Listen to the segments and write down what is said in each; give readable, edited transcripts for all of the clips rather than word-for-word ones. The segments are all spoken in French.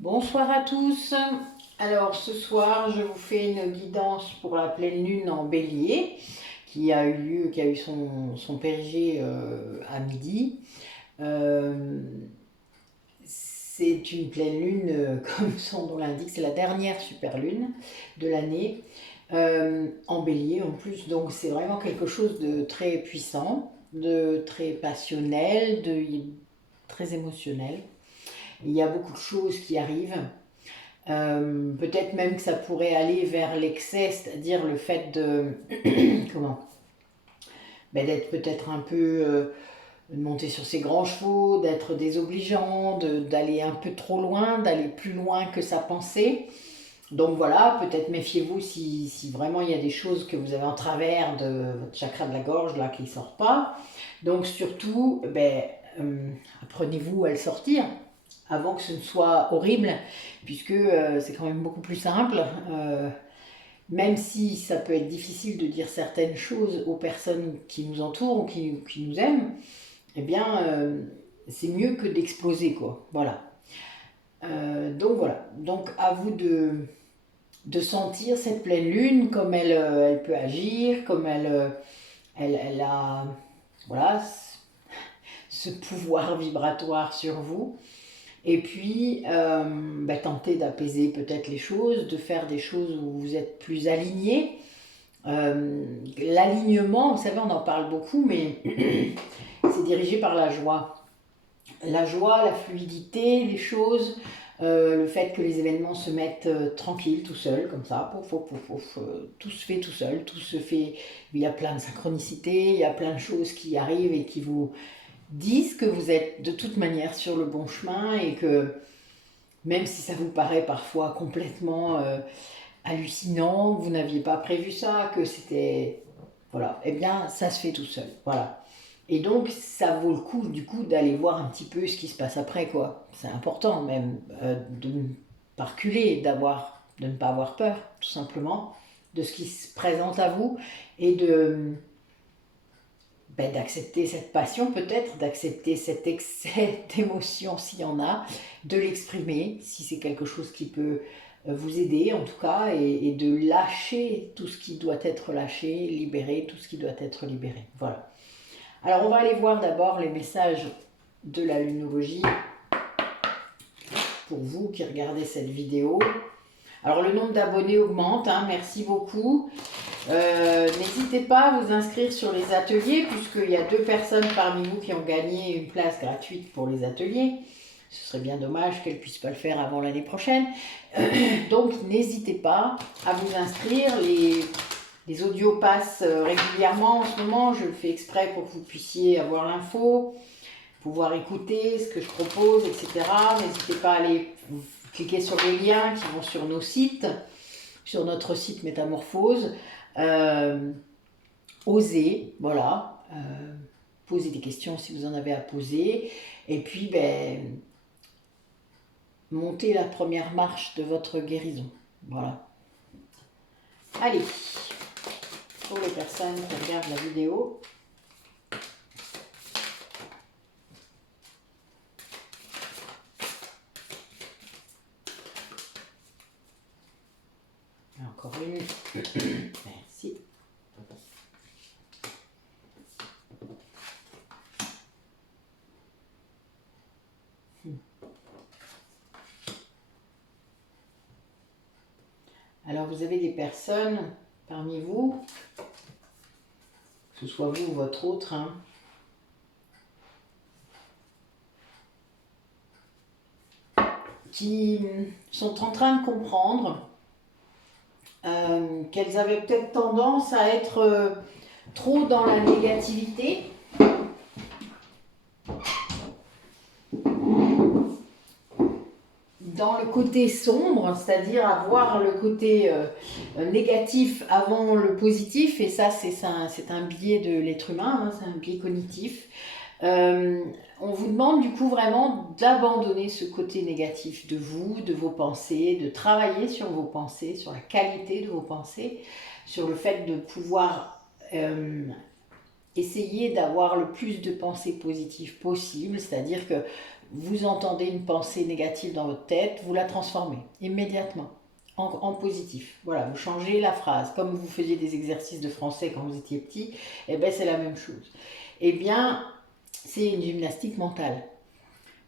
Bonsoir à tous. Alors ce soir, je vous fais une guidance pour la pleine lune en Bélier qui a eu lieu, qui a eu son périgée à midi. Euh, c'est une pleine lune, comme son nom l'indique, c'est la dernière super lune de l'année en Bélier en plus. Donc c'est vraiment quelque chose de très puissant, de très passionnel, de très émotionnel. Il y a beaucoup de choses qui arrivent. Peut-être même que ça pourrait aller vers l'excès, c'est-à-dire le fait de comment d'être peut-être un peu de monter sur ses grands chevaux, d'être désobligeant, d'aller un peu trop loin, d'aller plus loin que sa pensée. Donc voilà, peut-être méfiez-vous si vraiment il y a des choses que vous avez en travers de votre chakra de la gorge là qui ne sort pas. Donc surtout, apprenez-vous à le sortir avant que ce ne soit horrible, puisque c'est quand même beaucoup plus simple. Même si ça peut être difficile de dire certaines choses aux personnes qui nous entourent ou qui nous aiment, eh bien, c'est mieux que d'exploser, quoi. Voilà. Donc voilà. Donc à vous de sentir cette pleine lune, comme elle peut agir, comme elle a voilà, ce pouvoir vibratoire sur vous. Et puis, tenter d'apaiser peut-être les choses, de faire des choses où vous êtes plus aligné. L'alignement, vous savez, on en parle beaucoup, mais c'est dirigé par la joie. La joie, la fluidité des choses, le fait que les événements se mettent tranquilles, tout seuls, comme ça, pouf, pouf, pouf, pouf, tout se fait tout seul, tout se fait. Il y a plein de synchronicités, il y a plein de choses qui arrivent et qui vous disent que vous êtes de toute manière sur le bon chemin et que même si ça vous paraît parfois complètement hallucinant, que vous n'aviez pas prévu ça, que c'était... Voilà, eh bien ça se fait tout seul, voilà. Et donc ça vaut le coup du coup d'aller voir un petit peu ce qui se passe après, quoi. C'est important même de ne pas reculer, de ne pas avoir peur, tout simplement, de ce qui se présente à vous et d'accepter cette passion peut-être, d'accepter cet excès d'émotion s'il y en a, de l'exprimer si c'est quelque chose qui peut vous aider en tout cas, et de lâcher tout ce qui doit être lâché, libérer tout ce qui doit être libéré. Voilà. Alors on va aller voir d'abord les messages de la lunologie pour vous qui regardez cette vidéo. Alors le nombre d'abonnés augmente, hein, merci beaucoup. N'hésitez pas à vous inscrire sur les ateliers, puisqu'il y a 2 personnes parmi vous qui ont gagné une place gratuite pour les ateliers. Ce serait bien dommage qu'elles ne puissent pas le faire avant l'année prochaine. Donc n'hésitez pas à vous inscrire. Les audios passent régulièrement en ce moment. Je le fais exprès pour que vous puissiez avoir l'info, pouvoir écouter ce que je propose, etc. N'hésitez pas à aller cliquer sur les liens qui vont sur nos sites, sur notre site Métamorphose. Osez, voilà, poser des questions si vous en avez à poser, et puis montez la première marche de votre guérison. Voilà. Allez, pour les personnes qui regardent la vidéo, encore une. Merci. Alors vous avez des personnes parmi vous, que ce soit vous ou votre autre, hein, qui sont en train de comprendre qu'elles avaient peut-être tendance à être trop dans la négativité, dans le côté sombre, c'est-à-dire avoir le côté négatif avant le positif, et ça c'est un biais de l'être humain, hein, c'est un biais cognitif. On vous demande du coup vraiment d'abandonner ce côté négatif de vous, de vos pensées, de travailler sur vos pensées, sur la qualité de vos pensées, sur le fait de pouvoir essayer d'avoir le plus de pensées positives possible, c'est-à-dire que vous entendez une pensée négative dans votre tête, vous la transformez immédiatement en positif. Voilà, vous changez la phrase. Comme vous faisiez des exercices de français quand vous étiez petit, eh bien c'est la même chose. Eh bien, c'est une gymnastique mentale.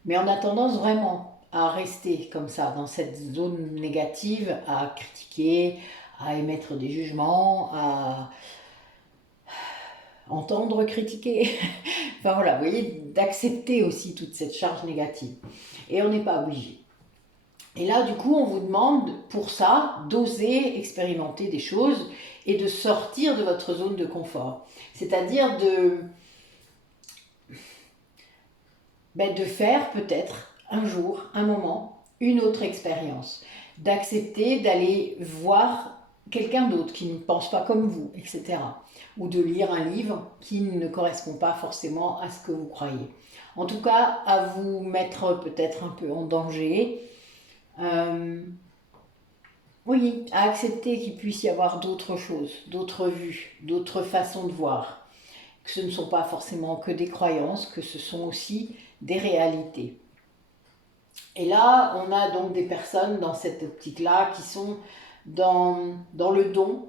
Mais on a tendance vraiment à rester comme ça, dans cette zone négative, à critiquer, à émettre des jugements, à entendre critiquer. Enfin voilà, vous voyez, d'accepter aussi toute cette charge négative. Et on n'est pas obligé. Et là, du coup, on vous demande pour ça d'oser expérimenter des choses et de sortir de votre zone de confort. C'est-à-dire de faire peut-être un jour, un moment, une autre expérience. D'accepter d'aller voir quelqu'un d'autre qui ne pense pas comme vous, etc. Ou de lire un livre qui ne correspond pas forcément à ce que vous croyez. En tout cas, à vous mettre peut-être un peu en danger. Oui, à accepter qu'il puisse y avoir d'autres choses, d'autres vues, d'autres façons de voir. Que ce ne sont pas forcément que des croyances, que ce sont aussi des réalités. Et là, on a donc des personnes dans cette optique-là qui sont dans le don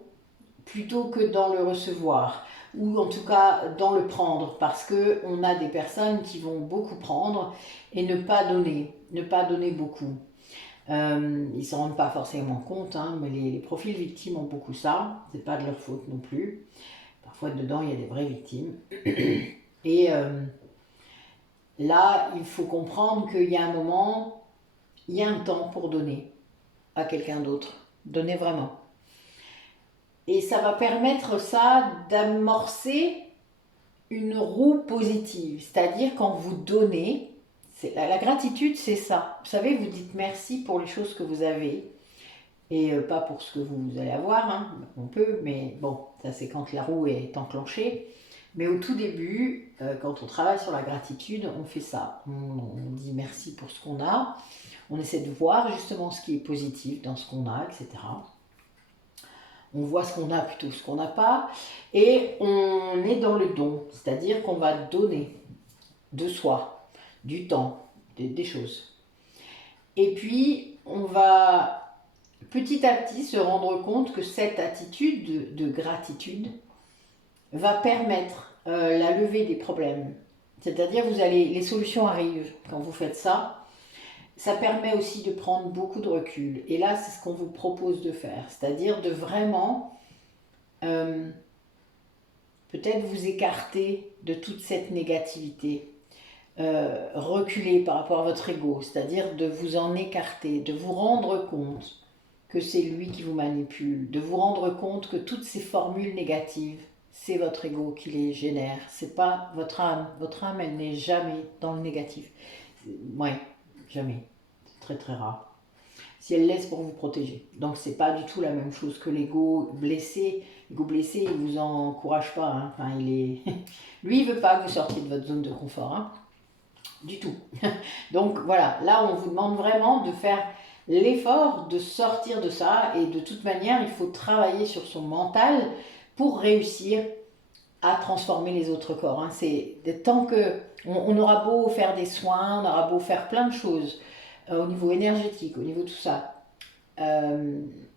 plutôt que dans le recevoir, ou en tout cas dans le prendre, parce qu'on a des personnes qui vont beaucoup prendre et ne pas donner beaucoup. Ils ne s'en rendent pas forcément compte, hein, mais les profils victimes ont beaucoup ça, c'est pas de leur faute non plus. Parfois dedans il y a des vraies victimes. Et là, il faut comprendre qu'il y a un moment, il y a un temps pour donner à quelqu'un d'autre. Donner vraiment. Et ça va permettre ça d'amorcer une roue positive. C'est-à-dire quand vous donnez, la gratitude c'est ça. Vous savez, vous dites merci pour les choses que vous avez. Et pas pour ce que vous allez avoir, hein. On peut, mais bon, ça c'est quand la roue est enclenchée. Mais au tout début, quand on travaille sur la gratitude, on fait ça. On dit merci pour ce qu'on a. On essaie de voir justement ce qui est positif dans ce qu'on a, etc. On voit ce qu'on a plutôt que ce qu'on n'a pas. Et on est dans le don, c'est-à-dire qu'on va donner de soi, du temps, des choses. Et puis, on va petit à petit se rendre compte que cette attitude de gratitude va permettre la levée des problèmes. C'est-à-dire, les solutions arrivent quand vous faites ça. Ça permet aussi de prendre beaucoup de recul. Et là, c'est ce qu'on vous propose de faire. C'est-à-dire de vraiment peut-être vous écarter de toute cette négativité. Reculer par rapport à votre ego. C'est-à-dire de vous en écarter, de vous rendre compte que c'est lui qui vous manipule. De vous rendre compte que toutes ces formules négatives, c'est votre ego qui les génère. C'est pas votre âme. Votre âme, elle n'est jamais dans le négatif. Ouais, jamais. C'est très très rare. Si elle laisse pour vous protéger. Donc c'est pas du tout la même chose que l'ego blessé. L'ego blessé, il vous encourage pas. Hein. Enfin, lui, il veut pas que vous sortiez de votre zone de confort. Hein. Du tout. Donc voilà, là on vous demande vraiment de faire l'effort de sortir de ça. Et de toute manière, il faut travailler sur son mental pour réussir à transformer les autres corps. Hein. C'est tant que on aura beau faire des soins, on aura beau faire plein de choses au niveau énergétique, au niveau de tout ça,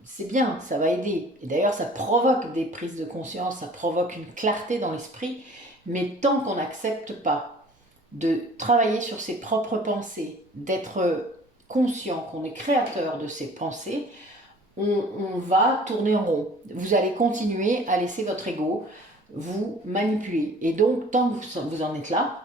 c'est bien, ça va aider. Et d'ailleurs, ça provoque des prises de conscience, ça provoque une clarté dans l'esprit. Mais tant qu'on n'accepte pas de travailler sur ses propres pensées, d'être conscient qu'on est créateur de ses pensées, on va tourner en rond. Vous allez continuer à laisser votre ego vous manipuler. Et donc, tant que vous en êtes là,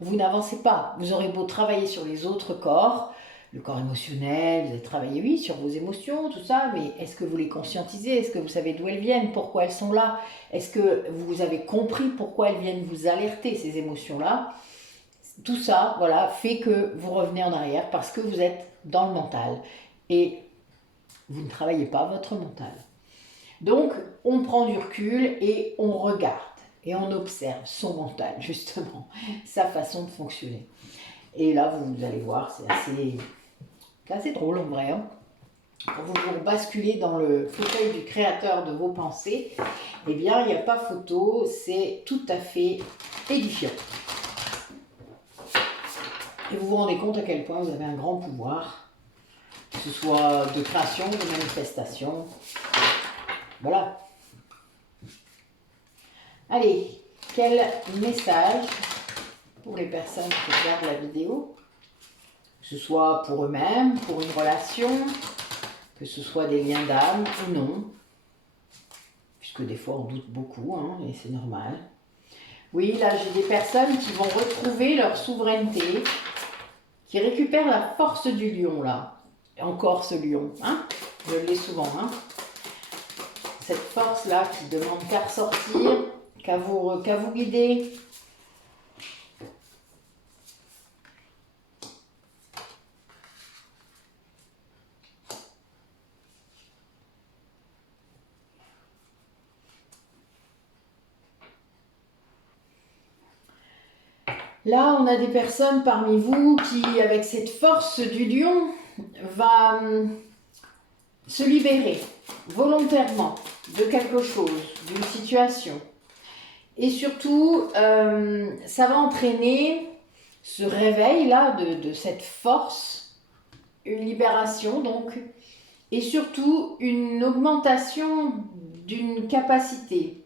vous n'avancez pas. Vous aurez beau travailler sur les autres corps, le corps émotionnel, vous allez travailler, oui, sur vos émotions, tout ça, mais est-ce que vous les conscientisez? Est-ce que vous savez d'où elles viennent? Pourquoi elles sont là? Est-ce que vous avez compris pourquoi elles viennent vous alerter, ces émotions-là? Tout ça, voilà, fait que vous revenez en arrière parce que vous êtes dans le mental. Et vous ne travaillez pas votre mental. Donc, on prend du recul et on regarde et on observe son mental, justement, sa façon de fonctionner. Et là, vous allez voir, c'est assez drôle en vrai. Hein. Quand vous basculez dans le fauteuil du créateur de vos pensées, eh bien, il n'y a pas photo, c'est tout à fait édifiant. Et vous vous rendez compte à quel point vous avez un grand pouvoir, que ce soit de création, de manifestation. Voilà. Allez, quel message pour les personnes qui regardent la vidéo, que ce soit pour eux-mêmes, pour une relation, que ce soit des liens d'âme ou non, puisque des fois on doute beaucoup, hein, et c'est normal. Oui, là j'ai des personnes qui vont retrouver leur souveraineté, qui récupèrent la force du lion, là. Et encore ce lion, hein, je l'ai souvent, hein. Cette force-là qui demande qu'à ressortir, qu'à vous guider. Là, on a des personnes parmi vous qui, avec cette force du lion, va se libérer volontairement de quelque chose, d'une situation. Et surtout, ça va entraîner ce réveil-là de cette force, une libération donc, et surtout une augmentation d'une capacité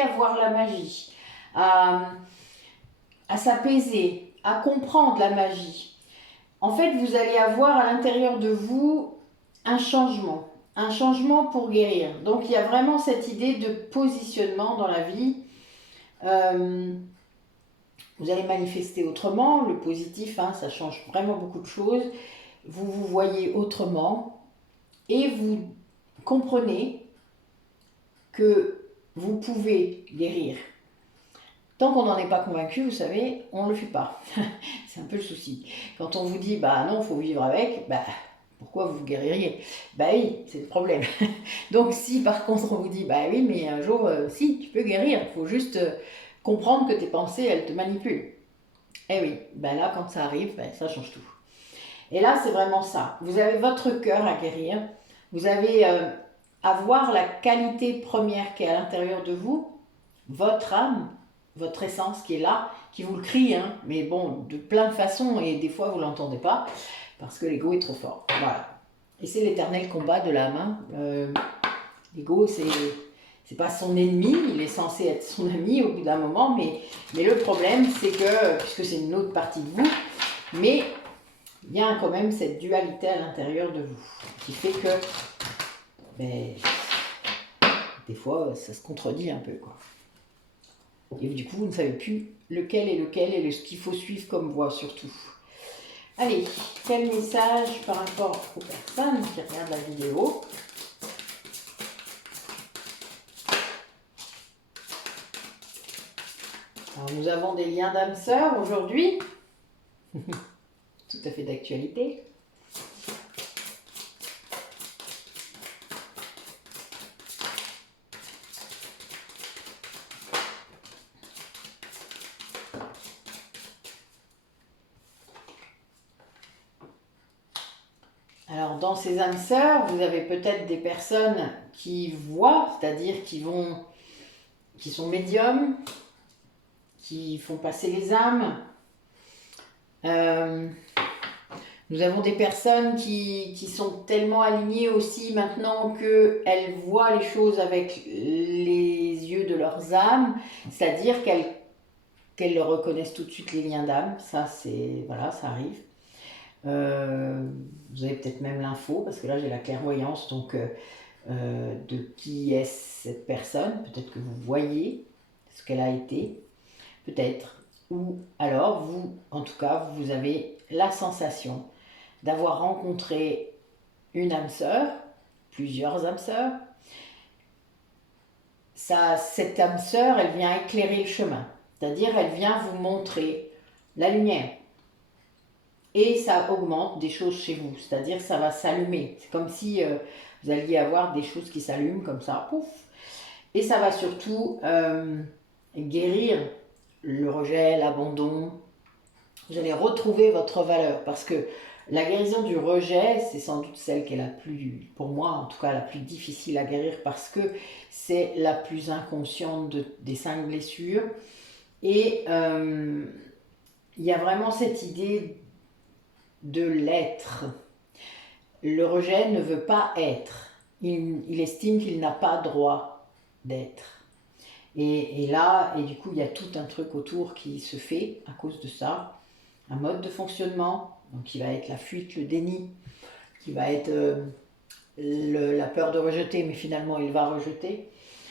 à voir la magie, à s'apaiser, à comprendre la magie. En fait, vous allez avoir à l'intérieur de vous un changement pour guérir. Donc, il y a vraiment cette idée de positionnement dans la vie. Vous allez manifester autrement, le positif, hein, ça change vraiment beaucoup de choses. Vous vous voyez autrement et vous comprenez que vous pouvez guérir. Tant qu'on n'en est pas convaincu, vous savez, on ne le fait pas. C'est un peu le souci. Quand on vous dit, bah non, il faut vivre avec, bah pourquoi vous guéririez? Bah oui, c'est le problème. Donc si par contre on vous dit, bah oui, mais un jour, si, tu peux guérir, il faut juste comprendre que tes pensées, elles te manipulent. Eh oui, ben là, quand ça arrive, ben, ça change tout. Et là, c'est vraiment ça. Vous avez votre cœur à guérir. Vous avez à voir la qualité première qui est à l'intérieur de vous, votre âme, votre essence qui est là, qui vous le crie, hein, mais bon, de plein de façons, et des fois, vous ne l'entendez pas, parce que l'ego est trop fort. Voilà. Et c'est l'éternel combat de l'âme. Hein. L'ego, c'est pas son ennemi, il est censé être son ami au bout d'un moment, mais le problème, c'est que, puisque c'est une autre partie de vous, mais il y a quand même cette dualité à l'intérieur de vous, qui fait que, ben, des fois, ça se contredit un peu, quoi. Et du coup, vous ne savez plus lequel est ce qu'il faut suivre comme voie, surtout. Allez, quel message par rapport aux personnes qui regardent la vidéo? Alors, nous avons des liens d'âme sœur aujourd'hui, tout à fait d'actualité. Alors, dans ces âmes sœurs, vous avez peut-être des personnes qui voient, c'est-à-dire qui sont médiums, qui font passer les âmes. Nous avons des personnes qui sont tellement alignées aussi maintenant qu'elles voient les choses avec les yeux de leurs âmes, c'est-à-dire qu'elles reconnaissent tout de suite les liens d'âme. Ça, voilà, ça arrive. Vous avez peut-être même l'info, parce que là j'ai la clairvoyance, donc de qui est cette personne. Peut-être que vous voyez ce qu'elle a été, peut-être. Ou alors, vous, en tout cas, vous avez la sensation d'avoir rencontré une âme sœur, plusieurs âmes sœurs. Cette âme sœur, elle vient éclairer le chemin. C'est-à-dire, elle vient vous montrer la lumière. Et ça augmente des choses chez vous. C'est-à-dire, ça va s'allumer. C'est comme si vous alliez avoir des choses qui s'allument comme ça, pouf. Et ça va surtout guérir le rejet, l'abandon. Vous allez retrouver votre valeur, parce que la guérison du rejet, c'est sans doute celle qui est la plus, pour moi en tout cas, la plus difficile à guérir, parce que c'est la plus inconsciente des 5 blessures. Et il y a vraiment cette idée de l'être. Le rejet ne veut pas être. Il estime qu'il n'a pas droit d'être. Et là, et du coup, il y a tout un truc autour qui se fait à cause de ça. Un mode de fonctionnement, donc qui va être la fuite, le déni, qui va être la peur de rejeter, mais finalement il va rejeter.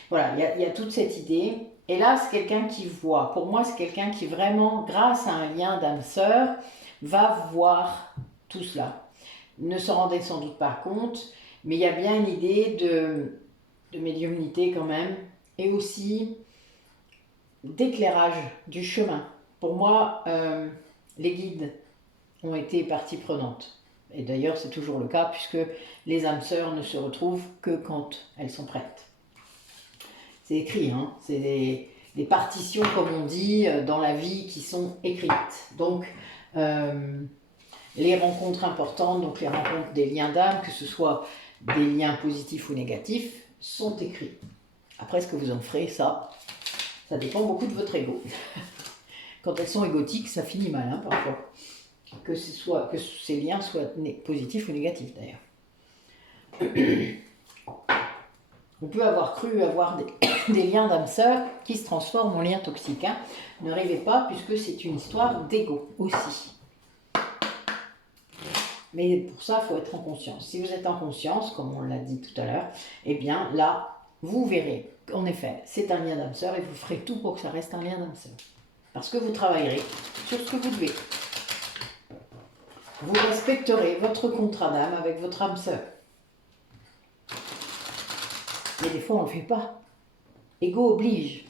Voilà, il y a toute cette idée. Et là, c'est quelqu'un qui voit. Pour moi, c'est quelqu'un qui vraiment, grâce à un lien d'âme-sœur, va voir tout cela. Ne s'en rendait sans doute pas compte, mais il y a bien une idée de médiumnité quand même, et aussi d'éclairage du chemin. Pour moi, les guides ont été partie prenante. Et d'ailleurs, c'est toujours le cas, puisque les âmes sœurs ne se retrouvent que quand elles sont prêtes. C'est écrit, hein, c'est des partitions, comme on dit, dans la vie qui sont écrites. Donc, les rencontres importantes, donc les rencontres des liens d'âme, que ce soit des liens positifs ou négatifs, sont écrits. Après, ce que vous en ferez, ça dépend beaucoup de votre ego. Quand elles sont égotiques, ça finit mal, hein, parfois. Que ces liens soient positifs ou négatifs, d'ailleurs. On peut avoir cru avoir des liens d'âme sœur qui se transforment en liens toxiques. Hein. Ne rêvez pas, puisque c'est une histoire d'ego aussi. Mais pour ça, il faut être en conscience. Si vous êtes en conscience, comme on l'a dit tout à l'heure, eh bien là, vous verrez qu'en effet, c'est un lien d'âme sœur et vous ferez tout pour que ça reste un lien d'âme sœur. Parce que vous travaillerez sur ce que vous devez. Vous respecterez votre contrat d'âme avec votre âme sœur. Mais des fois, on ne le fait pas. Ego oblige.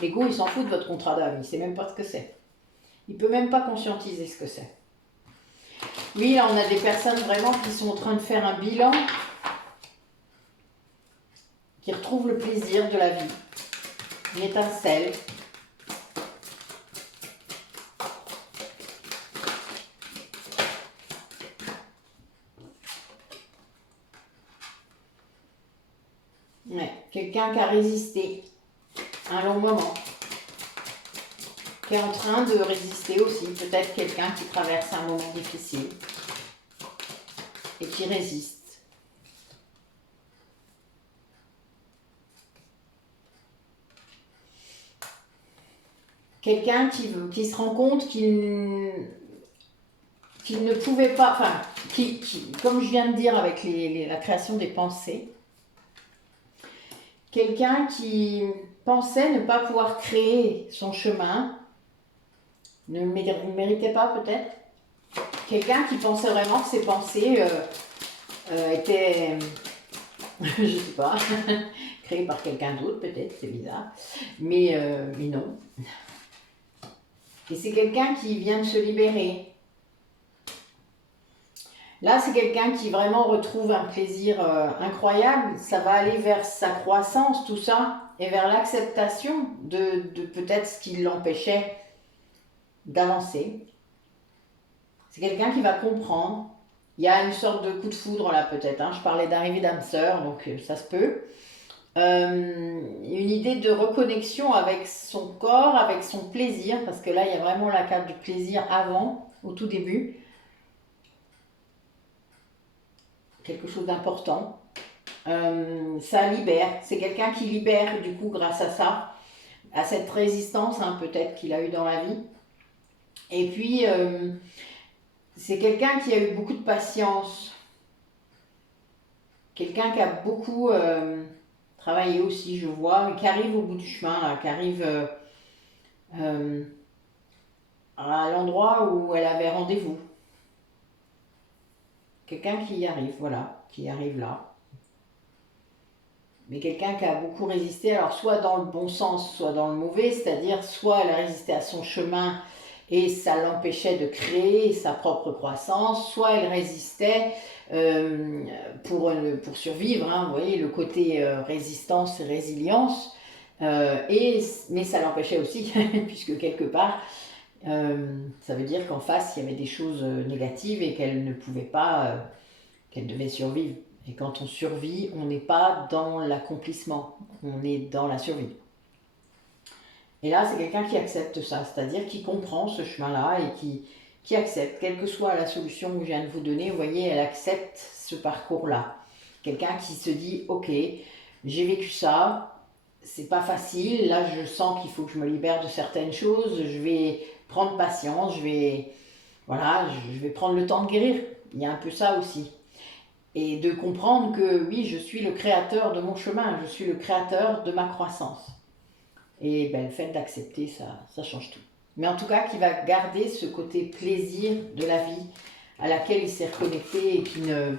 L'ego, il s'en fout de votre contrat d'âme, il ne sait même pas ce que c'est. Il ne peut même pas conscientiser ce que c'est. Oui, là, on a des personnes vraiment qui sont en train de faire un bilan, qui retrouvent le plaisir de la vie, une étincelle. Ouais, quelqu'un qui a résisté un long moment, qui est en train de résister aussi, peut-être quelqu'un qui traverse un moment difficile et qui résiste. Quelqu'un qui se rend compte qu'il ne pouvait pas, enfin, comme je viens de dire avec la création des pensées, quelqu'un qui pensait ne pas pouvoir créer son chemin, ne méritait pas peut-être. Quelqu'un qui pensait vraiment que ses pensées étaient, je ne sais pas, créées par quelqu'un d'autre peut-être, c'est bizarre, mais non. Et c'est quelqu'un qui vient de se libérer. Là, c'est quelqu'un qui vraiment retrouve un plaisir incroyable. Ça va aller vers sa croissance, tout ça, et vers l'acceptation de peut-être ce qui l'empêchait d'avancer. C'est quelqu'un qui va comprendre. Il y a une sorte de coup de foudre là peut-être. Hein. Je parlais d'arrivée d'âme sœur, donc ça se peut. Une idée de reconnexion avec son corps, avec son plaisir, parce que là, il y a vraiment la carte du plaisir avant, au tout début. Quelque chose d'important. Ça libère. C'est quelqu'un qui libère, du coup, grâce à ça, à cette résistance, hein, peut-être qu'il a eu dans la vie. Et puis, c'est quelqu'un qui a eu beaucoup de patience. Quelqu'un qui a beaucoup travaillé aussi, je vois, et qui arrive au bout du chemin, là, qui arrive à l'endroit où elle avait rendez-vous. Quelqu'un qui y arrive, voilà, qui arrive là. Mais quelqu'un qui a beaucoup résisté, alors soit dans le bon sens, soit dans le mauvais, c'est-à-dire soit elle a résisté à son chemin et ça l'empêchait de créer sa propre croissance, soit elle résistait pour survivre, hein, vous voyez, le côté résistance et résilience, mais ça l'empêchait aussi, puisque quelque part, ça veut dire qu'en face, il y avait des choses négatives et qu'elle ne pouvait pas, qu'elle devait survivre. Et quand on survit, on n'est pas dans l'accomplissement, on est dans la survie. Et là, c'est quelqu'un qui accepte ça, c'est-à-dire qui comprend ce chemin-là et qui accepte, quelle que soit la solution que je viens de vous donner, vous voyez, elle accepte ce parcours-là. Quelqu'un qui se dit, ok, j'ai vécu ça, c'est pas facile, là je sens qu'il faut que je me libère de certaines choses, je vais prendre patience, voilà, je vais prendre le temps de guérir. Il y a un peu ça aussi. Et de comprendre que oui, je suis le créateur de mon chemin, je suis le créateur de ma croissance. Et ben, le fait d'accepter, ça change tout. Mais en tout cas, qui va garder ce côté plaisir de la vie à laquelle il s'est reconnecté et qui n'est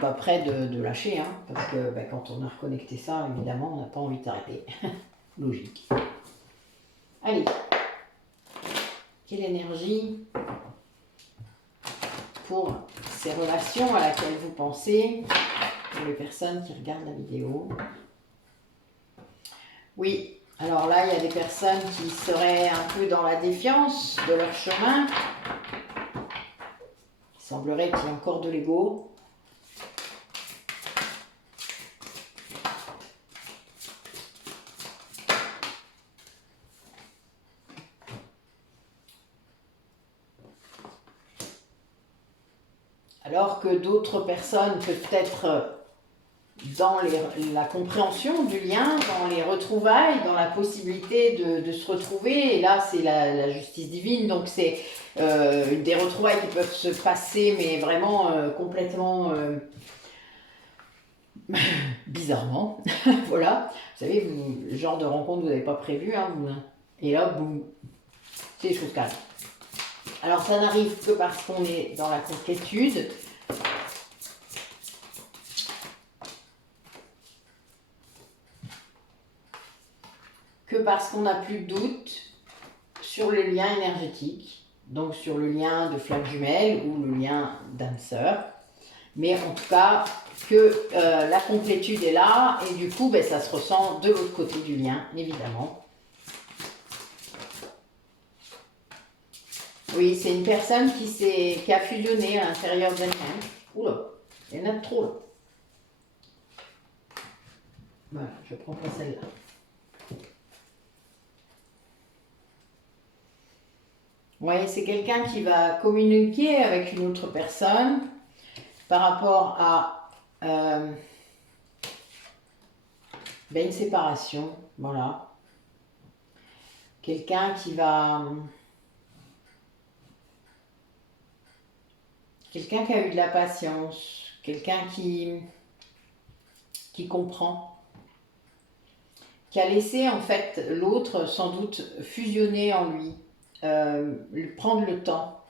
pas prêt de lâcher. Hein, parce que ben, quand on a reconnecté ça, évidemment, on n'a pas envie d'arrêter. Logique. Allez. Quelle énergie pour ces relations à laquelle vous pensez, pour les personnes qui regardent la vidéo. Oui, alors là, il y a des personnes qui seraient un peu dans la défiance de leur chemin. Il semblerait qu'il y ait encore de l'ego. Alors que d'autres personnes, peut-être dans la compréhension du lien, dans les retrouvailles, dans la possibilité de se retrouver, et là c'est la justice divine, donc c'est des retrouvailles qui peuvent se passer, mais vraiment complètement bizarrement, voilà, vous savez, le genre de rencontre que vous n'avez pas prévu, hein, et là, boum, c'est des choses calmes. Alors ça n'arrive que parce qu'on est dans la complétude. Que parce qu'on n'a plus de doute sur le lien énergétique, donc sur le lien de flamme jumelle ou le lien d'âme sœur. Mais en tout cas, que la complétude est là et du coup, ben, ça se ressent de l'autre côté du lien, évidemment. Oui, c'est une personne qui a fusionné à l'intérieur d'elle-même. Oula, il y en a trop là. Voilà, je prends pas celle-là. Oui, c'est quelqu'un qui va communiquer avec une autre personne par rapport à ben une séparation, voilà. Quelqu'un qui va... Quelqu'un qui a eu de la patience, quelqu'un qui comprend, qui a laissé en fait l'autre sans doute fusionner en lui, prendre le temps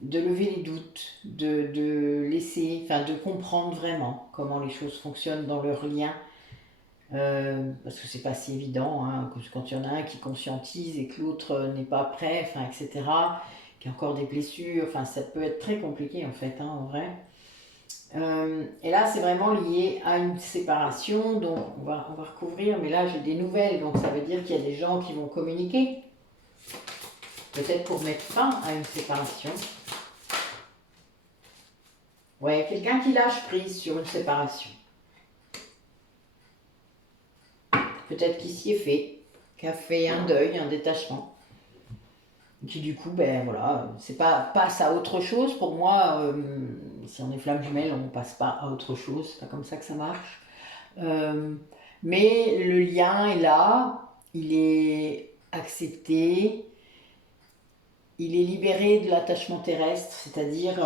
de lever les doutes, de laisser, enfin de comprendre vraiment comment les choses fonctionnent dans leur lien. Parce que c'est pas si évident, hein, quand il y en a un qui conscientise et que l'autre n'est pas prêt, enfin, etc., qui a encore des blessures, enfin, ça peut être très compliqué en fait, hein, en vrai. Et là, c'est vraiment lié à une séparation, donc on va recouvrir, mais là j'ai des nouvelles, donc ça veut dire qu'il y a des gens qui vont communiquer, peut-être pour mettre fin à une séparation. Ouais, quelqu'un qui lâche prise sur une séparation. Peut-être qu'il s'y est fait, qui a fait un deuil, un détachement. Qui du coup, ben voilà, c'est pas passe à autre chose. Pour moi, si on est flamme jumelle, on passe pas à autre chose. C'est pas comme ça que ça marche. Mais le lien est là, il est accepté, il est libéré de l'attachement terrestre, c'est-à-dire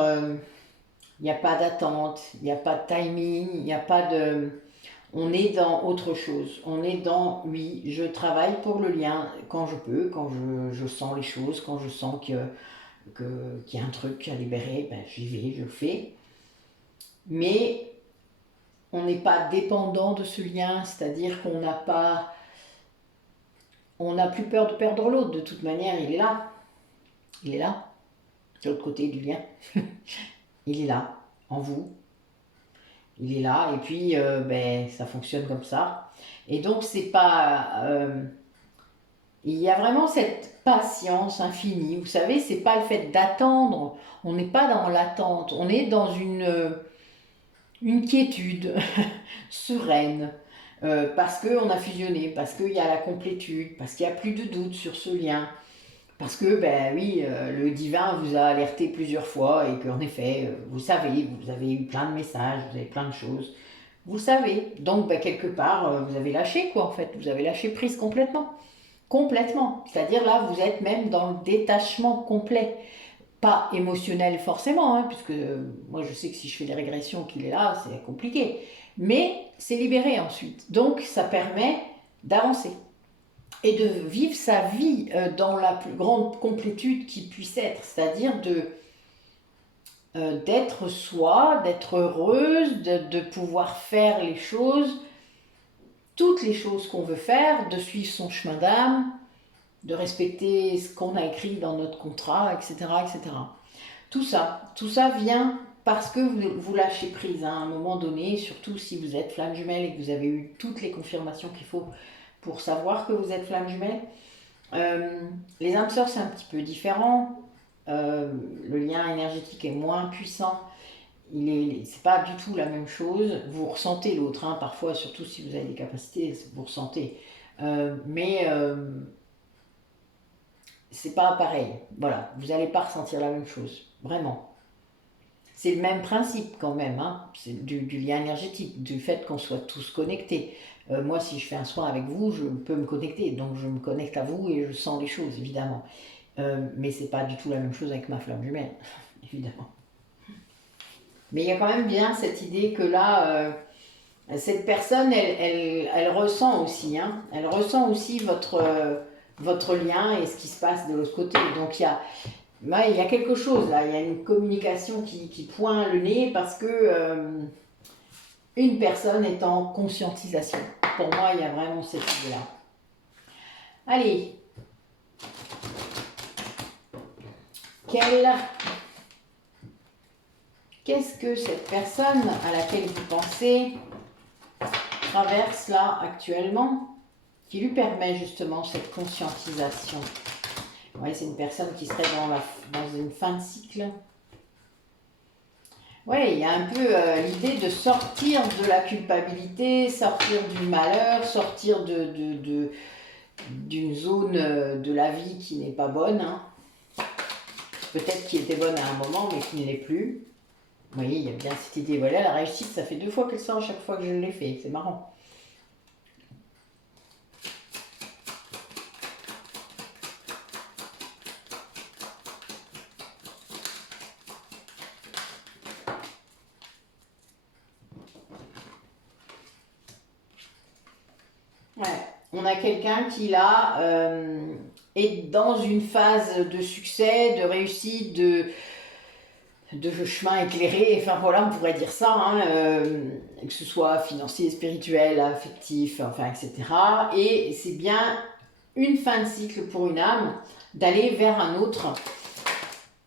il n'y a pas d'attente, il n'y a pas de timing, il n'y a pas de... On est dans autre chose. On est dans, oui, je travaille pour le lien quand je peux, quand je sens les choses, quand je sens qu'il y a un truc à libérer, ben, j'y vais, je le fais. Mais on n'est pas dépendant de ce lien, c'est-à-dire qu'on n'a pas... On n'a plus peur de perdre l'autre, de toute manière, il est là. Il est là, de l'autre côté du lien. Il est là, en vous. Il est là, et puis ben, ça fonctionne comme ça. Et donc, c'est pas... il y a vraiment cette patience infinie. Vous savez, c'est pas le fait d'attendre. On n'est pas dans l'attente. On est dans une quiétude sereine. parce qu'on a fusionné, parce qu'il y a la complétude, parce qu'il n'y a plus de doute sur ce lien, parce que, ben oui, le divin vous a alerté plusieurs fois et qu'en effet, vous savez, vous avez eu plein de messages, vous avez plein de choses, vous savez. Donc, ben, quelque part, vous avez lâché, quoi, en fait, vous avez lâché prise complètement. Complètement. C'est-à-dire là, vous êtes même dans le détachement complet. Pas émotionnel forcément, hein, puisque moi je sais que si je fais des régressions qu'il est là, c'est compliqué. Mais c'est libéré ensuite. Donc ça permet d'avancer et de vivre sa vie dans la plus grande complétude qui puisse être, c'est-à-dire d'être soi, d'être heureuse, de pouvoir faire les choses, toutes les choses qu'on veut faire, de suivre son chemin d'âme, de respecter ce qu'on a écrit dans notre contrat, etc., etc. Tout ça vient parce que vous lâchez prise à un moment donné, surtout si vous êtes flamme jumelle et que vous avez eu toutes les confirmations qu'il faut pour savoir que vous êtes flamme jumelle. Les âmes sœurs, c'est un petit peu différent. Le lien énergétique est moins puissant. C'est pas du tout la même chose. Vous ressentez l'autre, hein, parfois, surtout si vous avez des capacités, vous ressentez. Mais c'est pas pareil. Voilà, vous n'allez pas ressentir la même chose, vraiment. C'est le même principe quand même, hein. C'est du lien énergétique, du fait qu'on soit tous connectés. Moi, si je fais un soin avec vous, je peux me connecter, donc je me connecte à vous et je sens les choses, évidemment. Mais c'est pas du tout la même chose avec ma flamme jumelle, évidemment. Mais il y a quand même bien cette idée que là, cette personne, elle ressent aussi, hein. Elle ressent aussi votre lien et ce qui se passe de l'autre côté. Donc il y a quelque chose là, il y a une communication qui pointe le nez parce que une personne est en conscientisation. Pour moi, il y a vraiment cette idée-là. Allez. Qu'est-ce que cette personne à laquelle vous pensez traverse là actuellement qui lui permet justement cette conscientisation? Ouais, c'est une personne qui serait dans une fin de cycle. Ouais, il y a un peu l'idée de sortir de la culpabilité, sortir du malheur, sortir d'une zone de la vie qui n'est pas bonne, hein. Peut-être qui était bonne à un moment, mais qui ne l'est plus. Vous voyez, il y a bien cette idée. Voilà, la réussite, ça fait 2 fois qu'elle sort à chaque fois que je l'ai fait. C'est marrant. Ouais. On a quelqu'un qui là est dans une phase de succès, de réussite, de chemin éclairé, enfin voilà, on pourrait dire ça, hein, que ce soit financier, spirituel, affectif, enfin, etc. Et c'est bien une fin de cycle pour une âme d'aller vers un autre,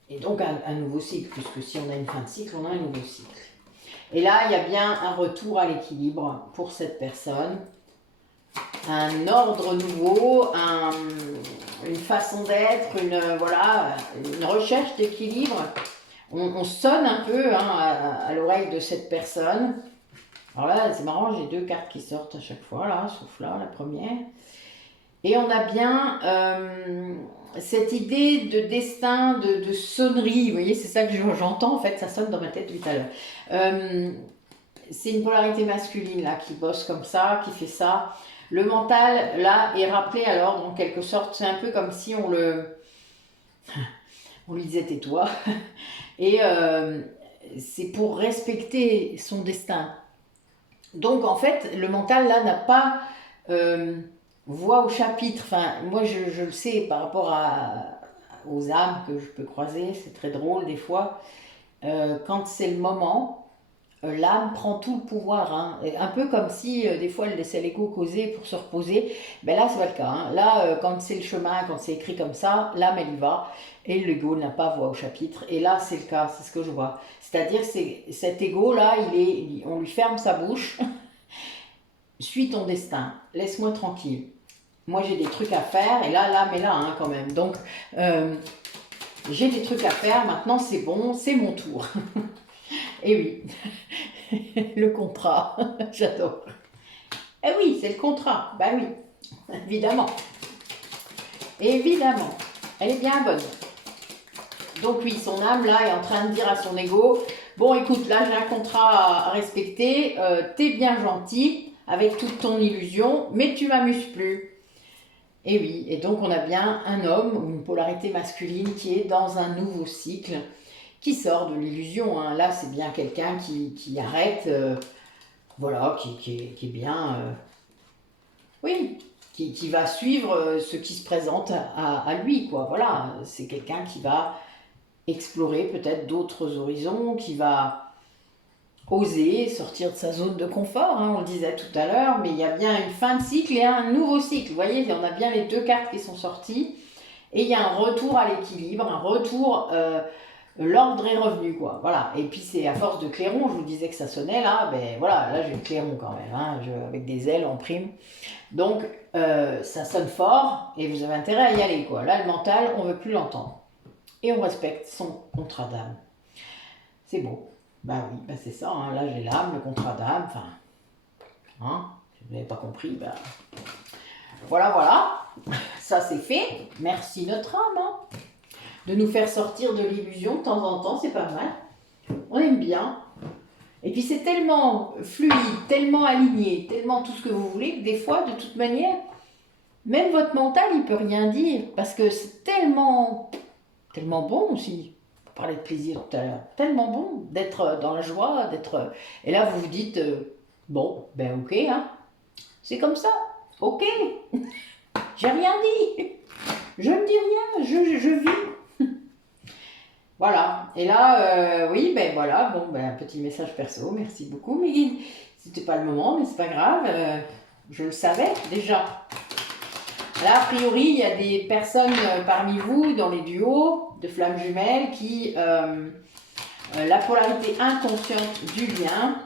et donc un nouveau cycle, puisque si on a une fin de cycle, on a un nouveau cycle. Et là, il y a bien un retour à l'équilibre pour cette personne, un ordre nouveau, une façon d'être, une recherche d'équilibre. On sonne un peu, hein, à l'oreille de cette personne. Alors là, c'est marrant, j'ai 2 cartes qui sortent à chaque fois, là, sauf là, la première. Et on a bien cette idée de destin, de sonnerie. Vous voyez, c'est ça que j'entends, en fait, ça sonne dans ma tête tout à l'heure. C'est une polarité masculine, là, qui bosse comme ça, qui fait ça. Le mental, là, est rappelé à l'ordre, en quelque sorte. C'est un peu comme si on lui disait tais-toi. Et c'est pour respecter son destin. Donc en fait, le mental là n'a pas voix au chapitre. Enfin, moi je le sais par rapport aux âmes que je peux croiser, c'est très drôle des fois. Quand c'est le moment, l'âme prend tout le pouvoir, hein. Un peu comme si des fois elle laissait l'ego causer pour se reposer. Ben là c'est pas le cas, hein. Là quand c'est le chemin, quand c'est écrit comme ça, l'âme elle y va et l'ego n'a pas voix au chapitre. Et là c'est le cas, c'est ce que je vois. C'est-à-dire cet ego là, on lui ferme sa bouche. Suis ton destin, laisse-moi tranquille. Moi j'ai des trucs à faire et là l'âme est là, hein, quand même. Donc j'ai des trucs à faire. Maintenant c'est bon, c'est mon tour. Et oui, le contrat, j'adore. Eh oui, c'est le contrat. Bah oui, évidemment. Évidemment. Elle est bien bonne. Donc oui, son âme là est en train de dire à son ego, bon écoute, là j'ai un contrat à respecter, t'es bien gentil avec toute ton illusion, mais tu m'amuses plus. Et oui, et donc on a bien un homme ou une polarité masculine qui est dans un nouveau cycle, qui sort de l'illusion. Hein. Là c'est bien quelqu'un qui arrête, voilà, qui est bien, oui, qui va suivre ce qui se présente à lui, quoi. Voilà, c'est quelqu'un qui va explorer peut-être d'autres horizons, qui va oser sortir de sa zone de confort, hein, on le disait tout à l'heure, mais il y a bien une fin de cycle et un nouveau cycle. Vous voyez, on a bien les deux cartes qui sont sorties, et il y a un retour à l'équilibre, un retour, l'ordre est revenu, quoi. Voilà, et puis c'est à force de clairon, je vous disais que ça sonnait là, ben voilà, là j'ai le clairon quand même, hein, avec des ailes en prime. Donc ça sonne fort, et vous avez intérêt à y aller, quoi. Là, le mental, on ne veut plus l'entendre. Et on respecte son contrat d'âme. C'est beau. Bah oui, bah c'est ça, hein. Là j'ai l'âme, le contrat d'âme, enfin, hein, si vous n'avez pas compris, bah voilà, voilà, ça c'est fait. Merci notre âme, hein, de nous faire sortir de l'illusion de temps en temps, c'est pas mal. On aime bien. Et puis c'est tellement fluide, tellement aligné, tellement tout ce que vous voulez, que des fois, de toute manière, même votre mental, il peut rien dire, parce que c'est tellement bon aussi. On parlait de plaisir tout à l'heure. Tellement bon d'être dans la joie, d'être. Et là, vous vous dites, bon, ben ok, hein, c'est comme ça, ok, j'ai rien dit, je ne dis rien, je vis. Voilà. Et là, oui, ben voilà, bon, ben un petit message perso, merci beaucoup, mais c'était pas le moment, mais c'est pas grave, je le savais déjà. Là, a priori, il y a des personnes parmi vous, dans les duos de flammes jumelles, qui, la polarité inconsciente du lien,